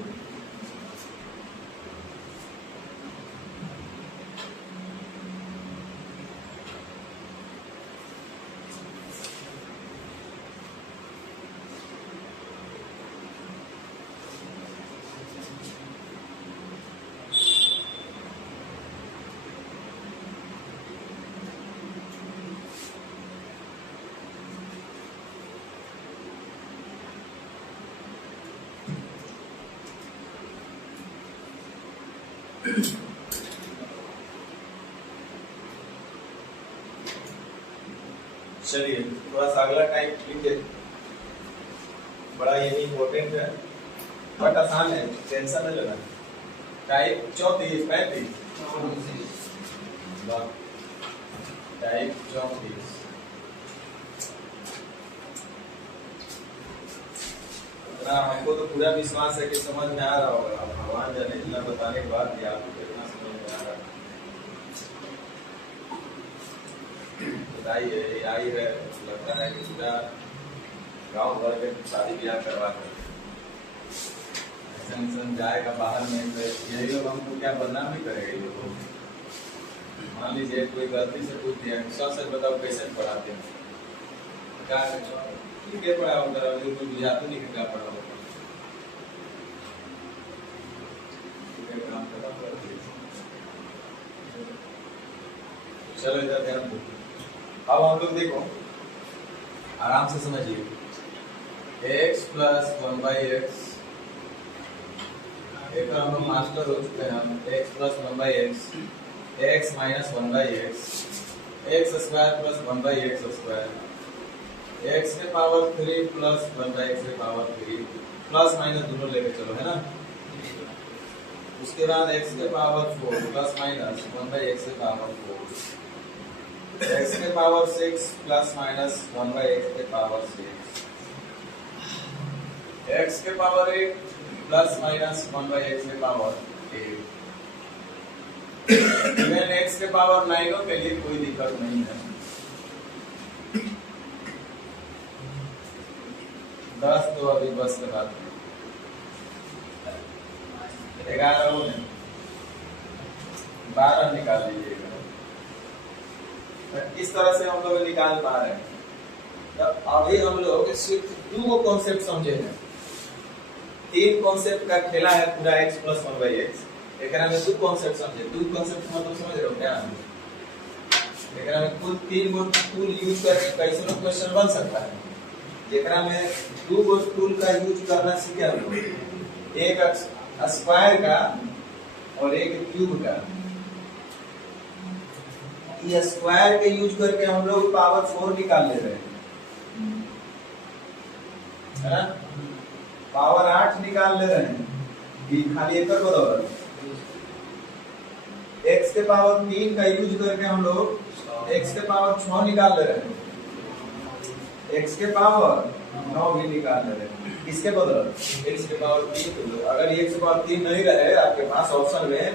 चलिए थोड़ा सा अगला टाइप लिखिए, बड़ा ये इम्पोर्टेंट है बट आसान है, टेंशन नहीं लेना। टाइप 34 35 टाइप 34 हमको तो पूरा विश्वास है कि समझ में आ रहा होगा। अब भगवान जाने इतना बताने के बाद भी आपको कितना समझ में आ रहा है। बताइए आई है, लगता है कि पूरा गांव भर के शादी ब्याह करवा कर ऐसा इंसान जाएगा बाहर में, तो यही लोग हमको क्या बदनाम भी करेंगे। ये लोग मान लीजिए कोई गलती से पूछ दिया, सच बताओ कैसे पढ़ाते हैं, क्या ठीक है पढ़ा होगा, कोई बुझाते नहीं क्या पढ़ा होगा। चलो इधर ध्यान दो। अब हम लोग देखो आराम से समझिए, x प्लस 1/x, एक हम लोग मास्टर हो चुके हैं, हम x plus 1/x, x minus 1/x, x square plus 1/x square, x के पावर 3 प्लस 1/x के पावर 3, प्लस माइनस दोनों लेके चलो, है ना। उसके बाद x के पावर 4 प्लस माइनस 1/x के पावर 4, x के पावर 6 प्लस माइनस 1/x के पावर 6, x के पावर 8 प्लस माइनस 1/x के पावर 8। इवन x के पावर 9 के लिए कोई दिक्कत नहीं है। 10 तो अभी बस के बाद 11 हो गए, 12 निकाल लीजिएगा। इस तरह से हम लोग निकाल पा रहे हैं। तो अभी हम लोग सिर्फ 2 कॉन्सेप्ट समझे हैं, 3 कॉन्सेप्ट का खेला है पूरा x प्लस 1/x। एकरा में 2 कॉन्सेप्ट समझे, 2 कॉन्सेप्ट मतलब समझ रहे हो क्या? एकरा में कुल 3 गो टूल यूज करके कैसे लोग क्वेश्चन बन सकता है। एकरा में 2 गो टूल का यूज करना सीखे हम लोग, एक स्क्वायर का और एक क्यूब का। ये स्क्वायर के यूज करके हम लोग पावर 4 निकाल ले रहे हैं, है ना। पावर 8 निकाल ले रहे हैं, खाली एक बदौलत। x के पावर 3 का यूज करके हम लोग x के पावर 6 निकाल ले रहे हैं, x के पावर 9 भी निकाल ले रहे हैं। किसके बदौलत? x के पावर 3। अगर x के पावर 3 नहीं रहे आपके पास ऑप्शन में,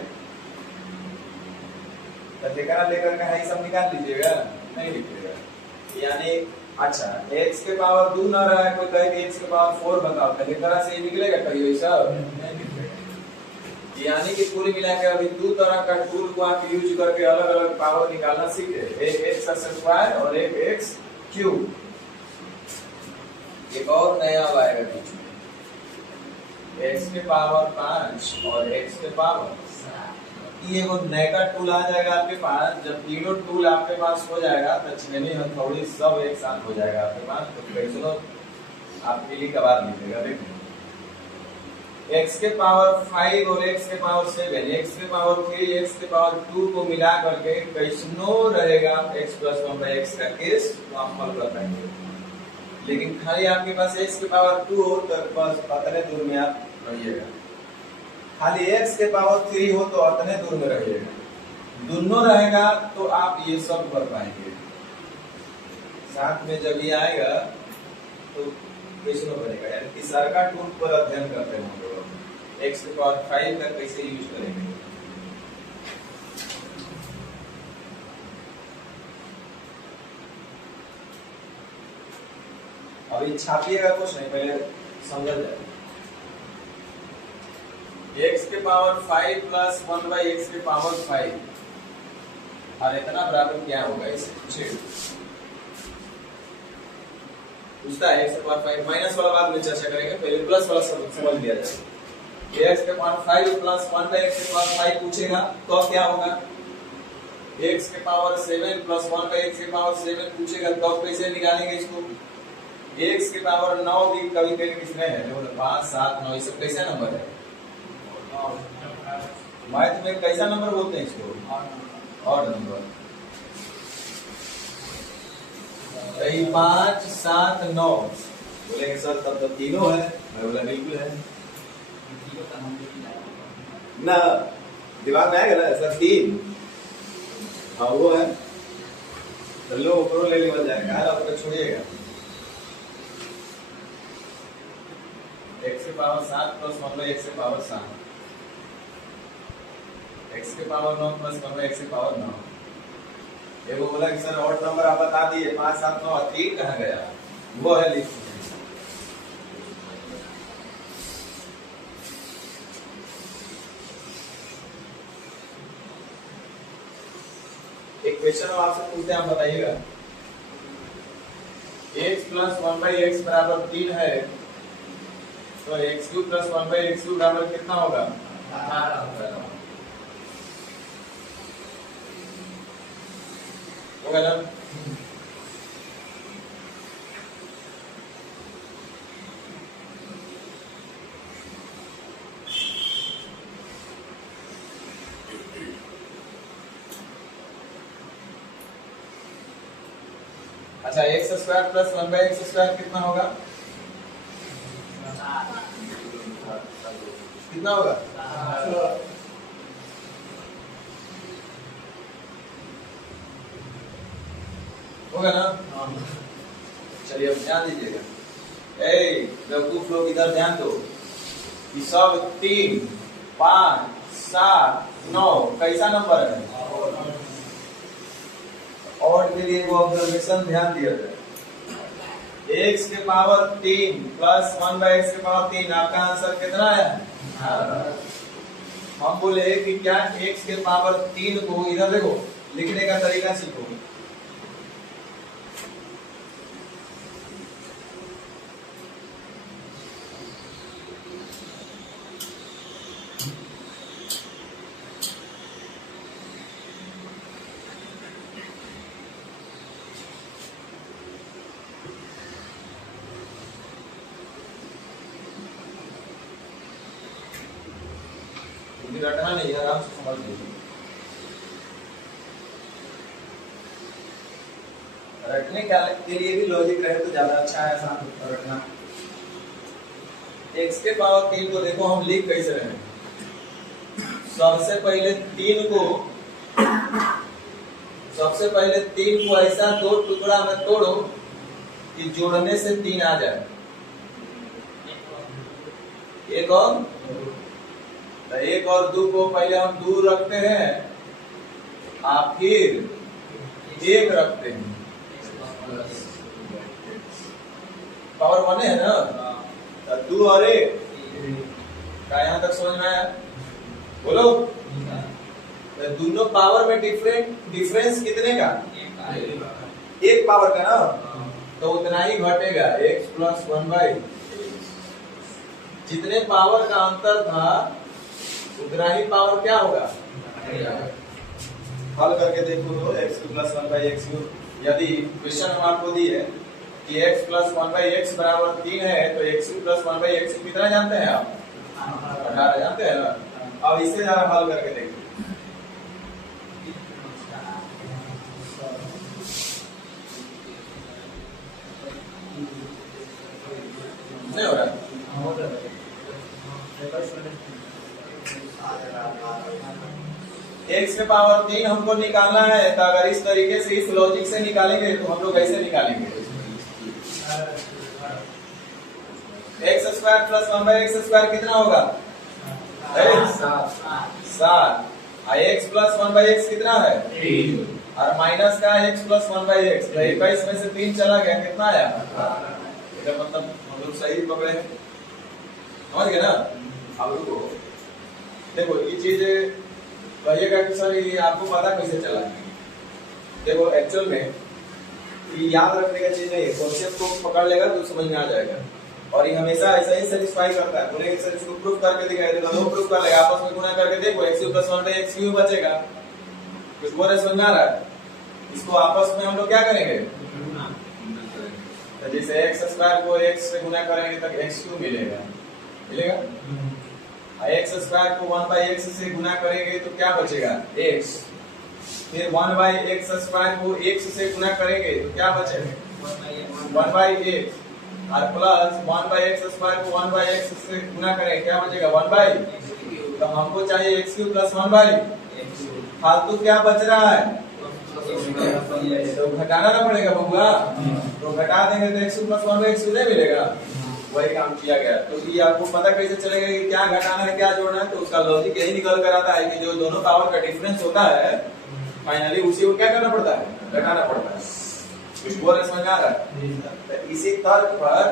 लेकर के ही सब निकाल लीजिएगा, नहीं लिखिएगा। यानी अच्छा x के पावर 2 ना रहा है, कोई कहे कि x के पावर 4 बताओ, तो एक तरह से ये निकलेगा कहीं ऐसा नहीं निकलेगा। यानी कि पूरी मिला के अभी 2 तरह का टूल को आप यूज करके अलग अलग पावर निकालना सीखे, एक x स्क्वायर और एक x क्यूब। एक और नया आएगा बीच में, x के पावर 5 और x के पावर 7। ये वो नया टूल आ जाएगा आपके पास। जब तीनों टूल आपके पास हो जाएगा तो छेनी हथौड़ी सब एक साथ हो जाएगा आपके पास। तो कैसे आप पीली कबार लीजिएगा। देखिए x के पावर 5 और x के पावर 7, x के पावर 3, x के पावर 2 को मिला करके कैसनो रहेगा x प्लस 1/x का केस, तो आप हल कर पाएंगे। लेकिन खाली आपके पास x के पावर 2 हो तो बस पतले दूर में आप रहिएगा। खाली x के पावर 3 हो तो उतने दूर में रहिएगा। दोनों रहेगा तो आप ये सब कर पाएंगे। साथ में जब ये आएगा तो कैसे बनेगा, यानी कि सरका टूल पर अध्ययन करते हैं हम लोग एक्स के पावर 5 का कैसे यूज करेंगे। अभी छापिएगा कुछ नहीं, पहले समझ जाए। x के पावर 5 प्लस 1 बाई एक्स के पावर 5 और इतना बराबर क्या होगा, इसे पूछेगा। पूछता है x के पावर 5, माइनस वाला बाद में चर्चा करेंगे, पहले प्लस वाला समझ लिया जाए। x के पावर 5 प्लस 1 बाई एक्स के पावर 5 पूछेगा तो क्या होगा, x के पावर 7 प्लस 1 बाई एक्स के पावर 7 पूछेगा तो कैसे निकालेंगे इसको। x के पावर 9 भी कभी कभी किसने है, 5 7 9 ये सब कैसा नंबर है, मैथ में कैसा नंबर बोलते हैं इसको, ऑड नंबर। कहीं 5 7 9 बोलेंगे सर तब तो तीनों है, मैं बोला बिल्कुल है ना, दिमाग में आएगा ना सर 3, हाँ वो है, तो लो ऊपर ले लेवल जाएगा, आपको छोड़िएगा। x के पावर 7 प्लस 1 बाई x के पावर 7, x के पावर 9 प्लस 1 बाई x के पावर 9। ये वो बोला कि सर ऑड नंबर आप बता दिए 5 7 9, 3 कहाँ गया, वो है लिख। एक क्वेश्चन आपसे पूछते हैं, आप बताइएगा। x प्लस 1 बाई एक्स बराबर 3 है तो x3 प्लस 1 बाई x3 बराबर कितना होगा, 18 होगा ना। अच्छा x square plus 1 by x square कितना होगा, कितना होगा, होगा ना। चलिए अब ध्यान दीजिएगा, बेवकूफ लोग इधर ध्यान दो कि सब 3 5 7 9 कैसा नंबर है, और के लिए वो ऑब्जर्वेशन ध्यान दिया जाए। x के पावर 3 प्लस 1 बाई एक्स के पावर 3, आपका आंसर कितना है, हम बोले कि क्या x के पावर 3 को इधर देखो लिखने का तरीका सीखो। रटना नहीं, आराम से समझ लीजिए। रटने के लिए भी लॉजिक रहे तो ज्यादा अच्छा है, आसान रटना। x के पावर 3 को देखो हम लिख कैसे रहे, सबसे पहले 3 को ऐसा 2 टुकड़ा में तोड़ो कि जोड़ने से 3 आ जाए, एक और तो 1 और 2 को पहले हम दूर रखते हैं, आप फिर 1 रखते हैं, पावर 1 है ना, तो 2 और 1 क्या यहाँ तक समझ में आया, बोलो। तो दोनों पावर में डिफरेंस कितने का, 1 पावर का ना, तो उतना ही घटेगा x प्लस 1 बाई, जितने पावर का अंतर था उतना ही पावर क्या होगा, हल करके देखो तो x प्लस 1 बाई एक्स, यदि क्वेश्चन हम आपको दी है कि x प्लस 1 बाई एक्स बराबर 3 है तो x प्लस 1 बाई एक्स कितना जानते हैं आप, 18 जानते हैं ना। अब इससे जरा हल करके देखो, नहीं हो रहा, x के पावर 3 हमको निकालना है, तो अगर इस तरीके से इस लॉजिक से निकालेंगे तो हम लोग ऐसे निकालेंगे x square plus 1/x square कितना होगा 7 और x प्लस 1/x कितना है 3 और माइनस का x प्लस 1/x, तो 21 में से 3 चला गया, कितना आया इसका मतलब हम लोग सही पकड़े हैं, समझ गए ना। अब रुको, देखो ये चीज कहिएगा कि सर ये आपको पता कैसे चला। देखो एक्चुअल में ये याद रखने का चीज नहीं है, कॉन्सेप्ट को पकड़ लेगा तो समझ में आ जाएगा, और ये हमेशा ऐसा ही सेटिस्फाई करता है। बोलेंगे सर इसको प्रूफ करके दिखाई देगा, दो प्रूफ कर लेगा, आपस में गुणा करके देखो x प्लस 1/x बचेगा, कुछ बोले समझ में आ रहा है। इसको आपस में हम लोग क्या करेंगे, तो जैसे x स्क्वायर को x से गुना करेंगे तक x³ मिलेगा, और x स्क्वायर को 1/x से गुना करेंगे तो क्या बचेगा x, फिर 1/x स्क्वायर को x से गुना करेंगे तो क्या बचेगा 1/x, और प्लस 1/x स्क्वायर को 1/x से गुना करेंगे क्या बचेगा 1/, तो हमको चाहिए x³ प्लस 1/, फालतू क्या बच रहा है तो घटाना ना पड़ेगा बबुआ, तो घटा देंगे तो x³ प्लस 1/x नहीं मिलेगा, वही काम किया गया। तो ये आपको पता कैसे चलेगा कि क्या घटाना है क्या जोड़ना है, तो उसका लॉजिक यही निकल कर आता है कि जो दोनों पावर का डिफरेंस होता है फाइनली उसी को क्या करना पड़ता है, घटाना पड़ता है। कुछ बोल समझ आ रहा है। तो इसी तर्क पर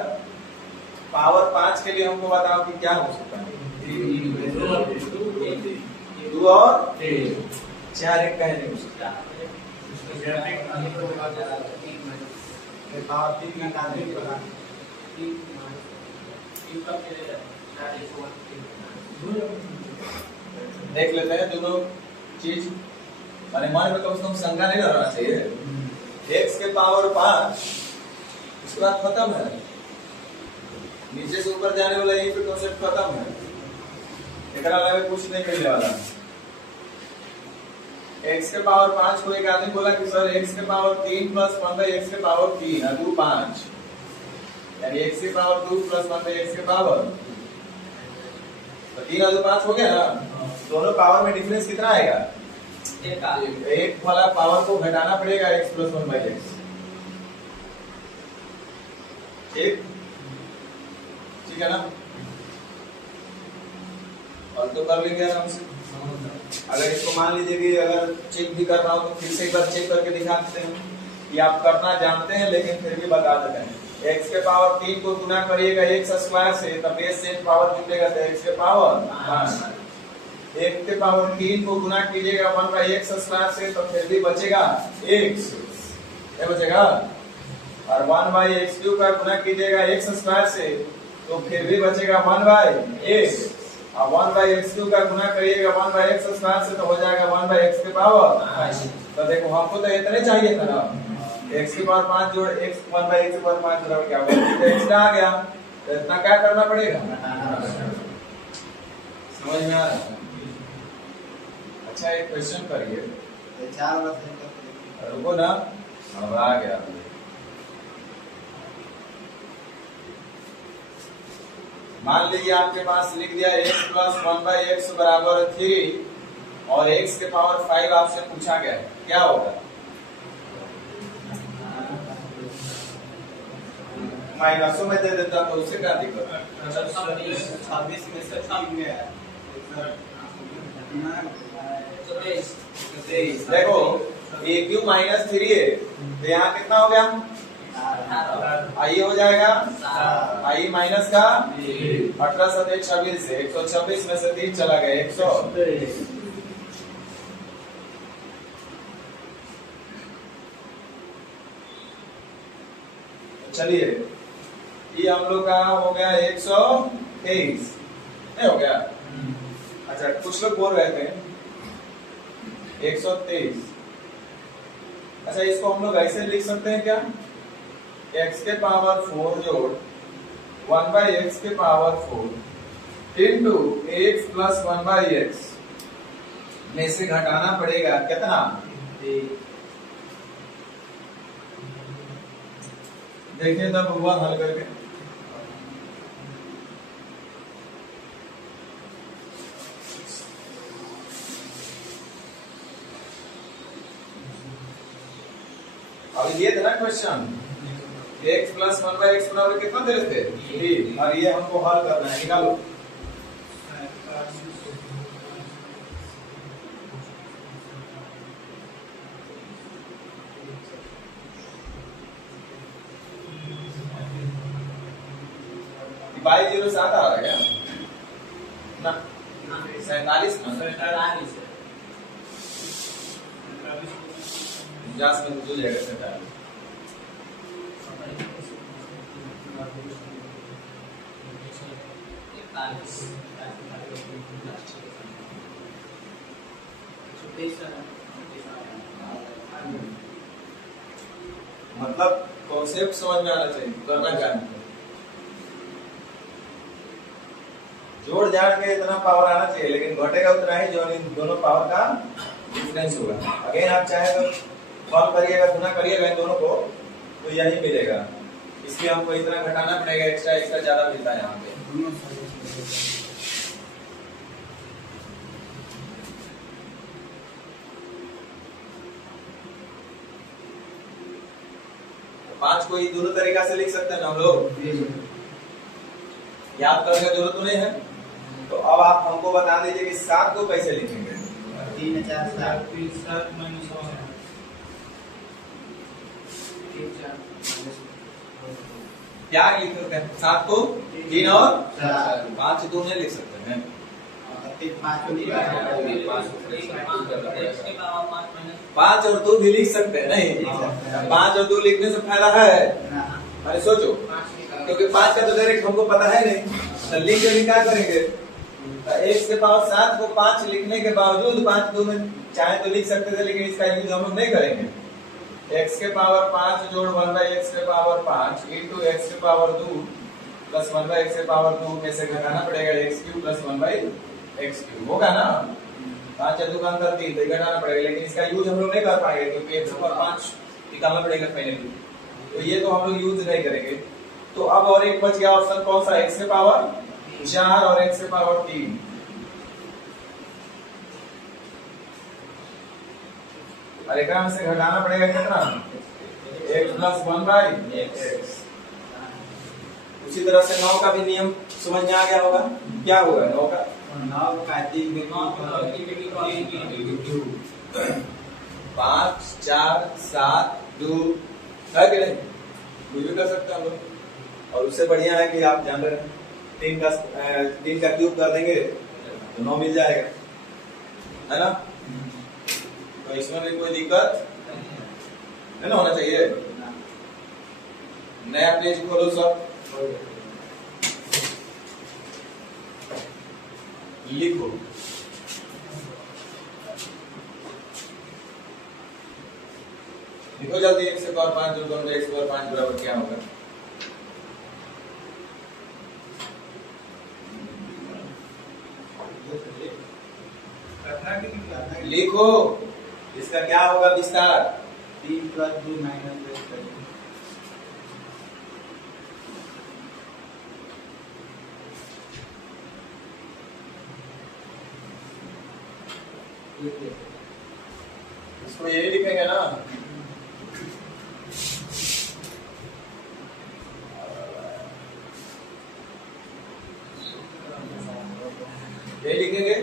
पावर 5 के लिए हमको बताओ कि क्या हो सकता है 2 और 4 एक कहे नहीं हो सकता, देख लेते हैं दोनों चीज, माने मन में कम से कम शंका नहीं रहना चाहिए। x के पावर 5 इसके बाद खत्म है, नीचे से ऊपर जाने वाला यही पे कॉन्सेप्ट खत्म है, एकरा अलावा कुछ नहीं मिलने वाला। x के पावर 5 को एक आदमी बोला कि सर x के पावर 3 प्लस 1/x के पावर 3 और 2 5, यानी x के पावर 2 प्लस 1/x के पावर, तो 3 और 2 5 हो गया ना। दोनों पावर में डिफरेंस कितना आएगा, एक वाला पावर को घटाना पड़ेगा x प्लस 1/x, ठीक है ना। और तो कर लेंगे आराम से। अगर इसको मान लीजिए कि अगर चेक भी कर रहा हो तो फिर से एक बार चेक करके दिखा देते हैं कि आप करना जानते हैं लेकिन फिर भी बता देते हैं। x के पावर 3 को गुना करिएगा x स्क्वायर से, तब बेस से पावर जुटेगा तो x के पावर 5, x के पावर 3 को गुना कीजिएगा 1/x स्क्वायर से, तो फिर भी बचेगा x, क्या बचेगा, और 1/x³ का गुना कीजिएगा x स्क्वायर से, तो फिर भी बचेगा 1/x, और 1/x³ का गुना करिएगा 1/x स्क्वायर से, तो हो जाएगा 1/x के पावर 5। तो देखो हमको तो इतने चाहिए था ना, x के पावर 5 जोड़ x 1/x के पावर 5 जोड़ क्या होगा, तो एक्स्ट्रा आ गया, तो इतना क्या करना पड़ेगा, समझ में आ रहा है। अच्छा एक क्वेश्चन करिए, रुको ना, अब आ गया। मान लीजिए आपके पास लिख दिया x प्लस 1/x बराबर 3 और x के पावर 5 आपसे पूछा गया है, क्या होगा, माइनसों में दे देता तो उससे क्या दिक्कत, 26 में से 3 में है, देखो a³ माइनस 3 है तो यहाँ कितना हो गया, आई हो जाएगा, आई माइनस का 18 7 26 से 126 में से 3 चला गया 100। चलिए ये हम लोग का हो गया 123, नहीं हो गया, अच्छा कुछ लोग बोल रहे थे 123, अच्छा इसको हम लोग ऐसे लिख सकते हैं क्या, x के पावर 4 जोड़ 1/x के power 4 into x plus 1/x में से घटाना पड़ेगा कितना, देखिए तब हुआ हल करके, अब ये था ना क्वेश्चन, x प्लस 1/x बराबर कितना दे रहे थे 3, और ये हमको हल करना है, निकालो। बाई 0 7 आ रहा है क्या ना, 47 ना 50 में जो जाएगा 47। मतलब कॉन्सेप्ट समझ में आना चाहिए, करना क्या है, जोड़ जाड़ के इतना पावर आना चाहिए, लेकिन घटेगा उतना ही जो इन दोनों पावर का डिफरेंस होगा। अगेन आप चाहे तो सॉल्व करिएगा, गुना करिएगा इन दोनों को, तो यही मिलेगा। इसलिए हमको इतना घटाना पड़ेगा, एक्स्ट्रा ज्यादा मिलता है यहाँ पे। पांच को ही दोनों तरीका से लिख सकते हैं ना हम लोग, याद करने की जरूरत तो नहीं है। तो अब आप हमको बता दीजिए कि 7 को कैसे लिखेंगे। 3 4 7 क्या लिख सकते हैं, 7 को 3 और 5 2 नहीं लिख सकते हैं। 5 और 2 भी लिख सकते हैं, नहीं 5 और 2 लिखने से फायदा है। अरे सोचो, क्योंकि 5 का तो डायरेक्ट हमको पता है नहीं, तो लिख के भी क्या करेंगे। x के पावर 7 को 5 लिखने के बावजूद 5 2 में चाहे तो लिख सकते थे, लेकिन इसका यूज हम लोग नहीं करेंगे। x के पावर 5 जोड़ 1/x के पावर 5 इंटू x के पावर 2 प्लस 1/x के पावर 2 में से घटाना पड़ेगा x³ प्लस 1/x³ होगा ना। 5 और 2 का अंतर 3, तो घटाना पड़ेगा, लेकिन इसका यूज हम लोग नहीं कर पाएंगे क्योंकि x के पावर 5 निकालना पड़ेगा फाइनली, तो ये तो हम लोग यूज नहीं करेंगे। तो अब और एक बच गया ऑप्शन, कौन सा, x के पावर 4 और x के पावर 3। और एक से घटाना पड़ेगा कितना, x प्लस 1/x। उसी तरह से 9 का भी नियम समझ में आ गया होगा, क्या होगा 9 का 5 4 7 2 है कि नहीं, कुछ भी कर सकते हैं हम लोग। और उससे बढ़िया है कि आप जान रहे हैं 3 का क्यूब कर देंगे तो 9 मिल जाएगा, है ना। तो इसमें भी कोई दिक्कत है ना, होना चाहिए। नया पेज खोलो सब, लिखो लिखो जल्दी, x के पावर 5 जोड़ 2x के पावर 5 बराबर क्या होगा। लिखो, इसका क्या होगा विस्तार, 3 + 2 - 10। इसको यही लिखेंगे ना, यही लिखेंगे।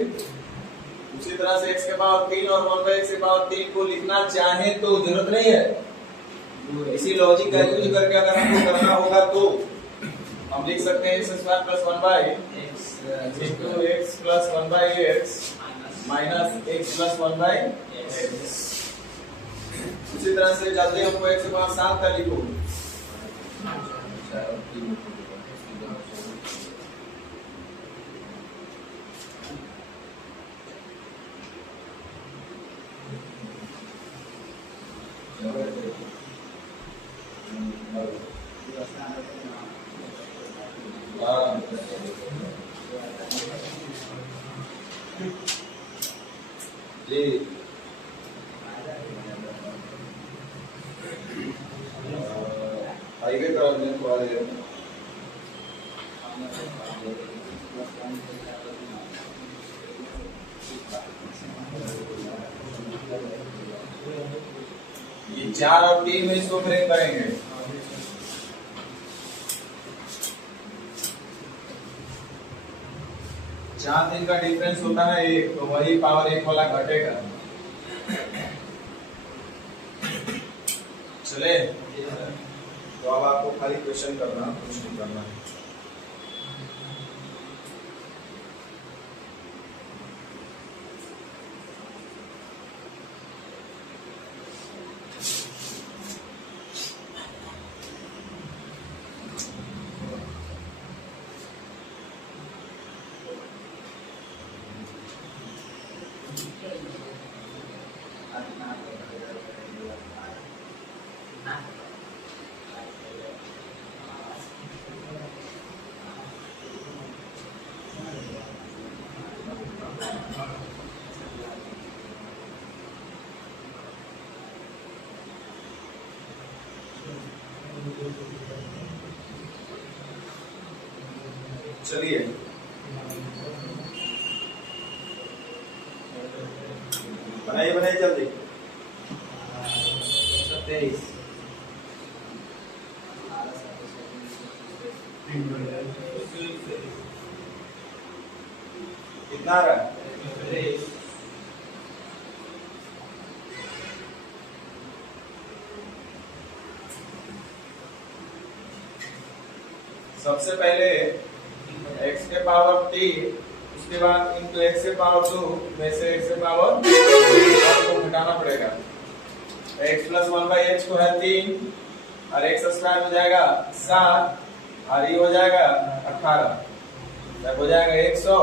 उसी तरह से x के पावर 3 और 1/x के पावर 3 को लिखना चाहे तो जरूरत नहीं है, इसी लॉजिक का यूज करके अगर हमको करना होगा तो हम लिख सकते हैं x² + 1/x into x + 1/x minus x + 1/x। उसी तरह से जल्दी हमको x के पावर 7 का लिखो, जी हाईवे करा दें थोड़ा देर। ये 4 और 3 में इसको ब्रेक करेंगे। चार 3 का डिफरेंस होता है 1, तो वही पावर 1 वाला घटेगा। चले, तो अब आपको खाली क्वेश्चन करना, कुछ नहीं करना है। चलिए, बनाइए बनाइए जल्दी। 23 कितना आ रहा है? सबसे पहले x के पावर 3, उसके बाद इनटू x के पावर 2 में से x के पावर को घटाना पड़ेगा। x प्लस 1/x को है 3 और x स्क्वायर हो जाएगा 7 और ये हो जाएगा 18, तब हो जाएगा 100।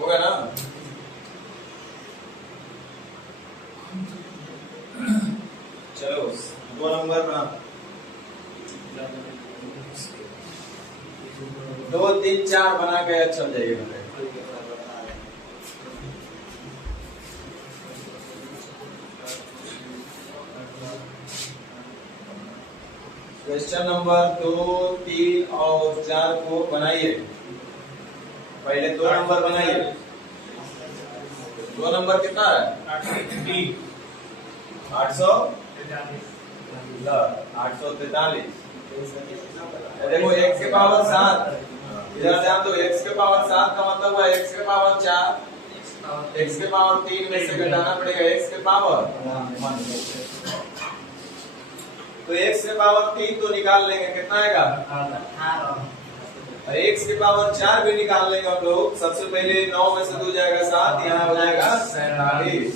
होगा ना? चलो 2 नंबर बना, 2 3 4 बना के चल जाइएगा। क्वेश्चन नंबर 2 3 और 4 को बनाइए। पहले 2 नंबर बनाइए। 2 नंबर कितना है? 843। देखो x के पावर 7, इधर ध्यान दो, x के पावर 7 का मतलब हुआ x के पावर 4, x के पावर 3 में से घटाना पड़ेगा x के पावर, तो x के पावर 3 तो निकाल लेंगे, कितना आएगा? और x के पावर 4 भी निकाल लेंगे हम लोग। सबसे पहले 9 में से 2 जाएगा 7, यहाँ हो जाएगा 47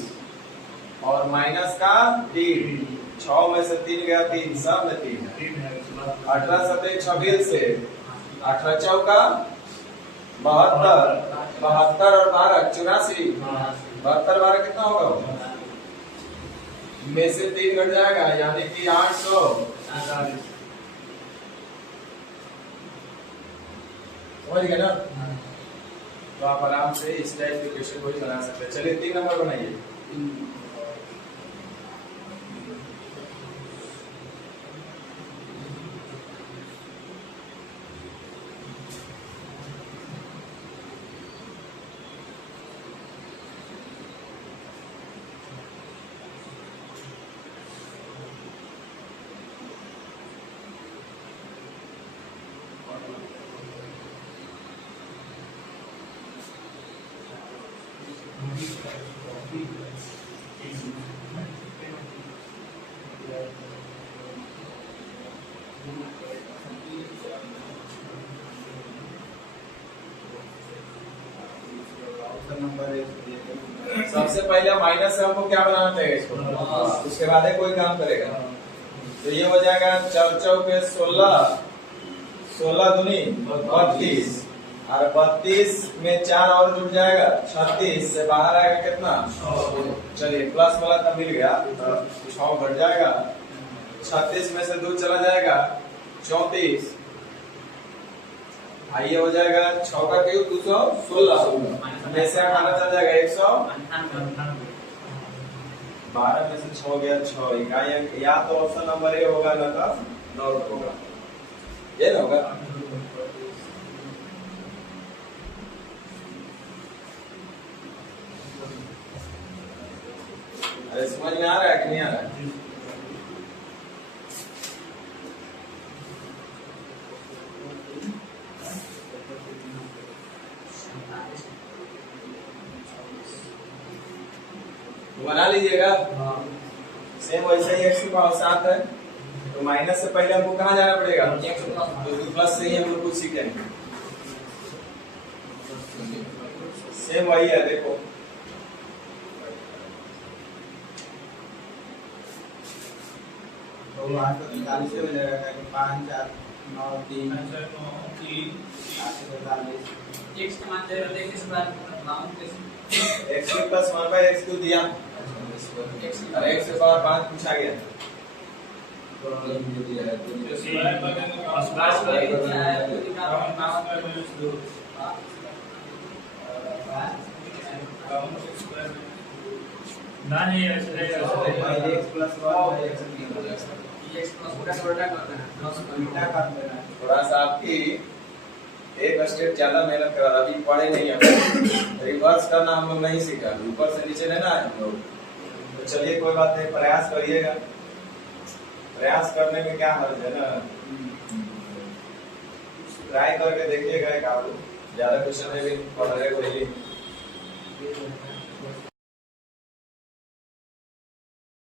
और माइनस का 3, 6 में से 3 गया 3, सब में 3 है। 18 7 26 से 18 चौका 72, 72 और 12 84, 72 12 कितना होगा? में से 3 घट जाएगा, यानी कि 800। समझ गए ना? तो आप आराम से इस टाइप के क्वेश्चन को भी बना सकते हैं। चलिए 3 नंबर बनाइए। सबसे पहले माइनस से हमको क्या बनाना चाहिए इसको, उसके बाद ही कोई काम करेगा। तो ये हो जाएगा 4 चौके 16, 16 दूनी 32 और 32 में 4 और जुड़ जाएगा 36 से बाहर आएगा कितना? चलिए प्लस वाला तो मिल गया, 6 घट जाएगा, 36 में से 2 चला जाएगा 34, आइए हो जाएगा 6 का क्यूब 216 में से खाना चल जाएगा 112 में से 6 गया 6, या तो ऑप्शन नंबर ए होगा ना तो नॉर्थ होगा, ये ना होगा। अरे समझ में आ रहा है कि नहीं आ रहा है? तो बना लीजिएगा। सेम वैसे ही x की पावर 7 है, तो माइनस से पहले हमको कहाँ जाना पड़ेगा? तो प्लस से ही हम लोग कुछ सीखेंगे। सेम वही है, देखो तो वहाँ तो 45 से मिलेगा कि 5 4 9 3 x के मान दे रहे थे किस बार नाम कैसे x प्लस 1/x क्यों दिया? अरे x के पावर 5 पूछा गया। नहीं ऐसे पहले x plus 1 x x plus उल्टा करना है उल्टा कर देना है। थोड़ा सा आपकी एक स्टेप ज्यादा मेहनत करा, अभी पढ़े नहीं हम, रिवर्स करना हम लोग नहीं सीखा, ऊपर से नीचे लेना है हम लोग। तो चलिए कोई बात नहीं, प्रयास करिएगा, प्रयास करने में क्या हर्ज है ना, ट्राई करके देखिएगा। एक आप ज्यादा क्वेश्चन है भी पढ़ रहे हो।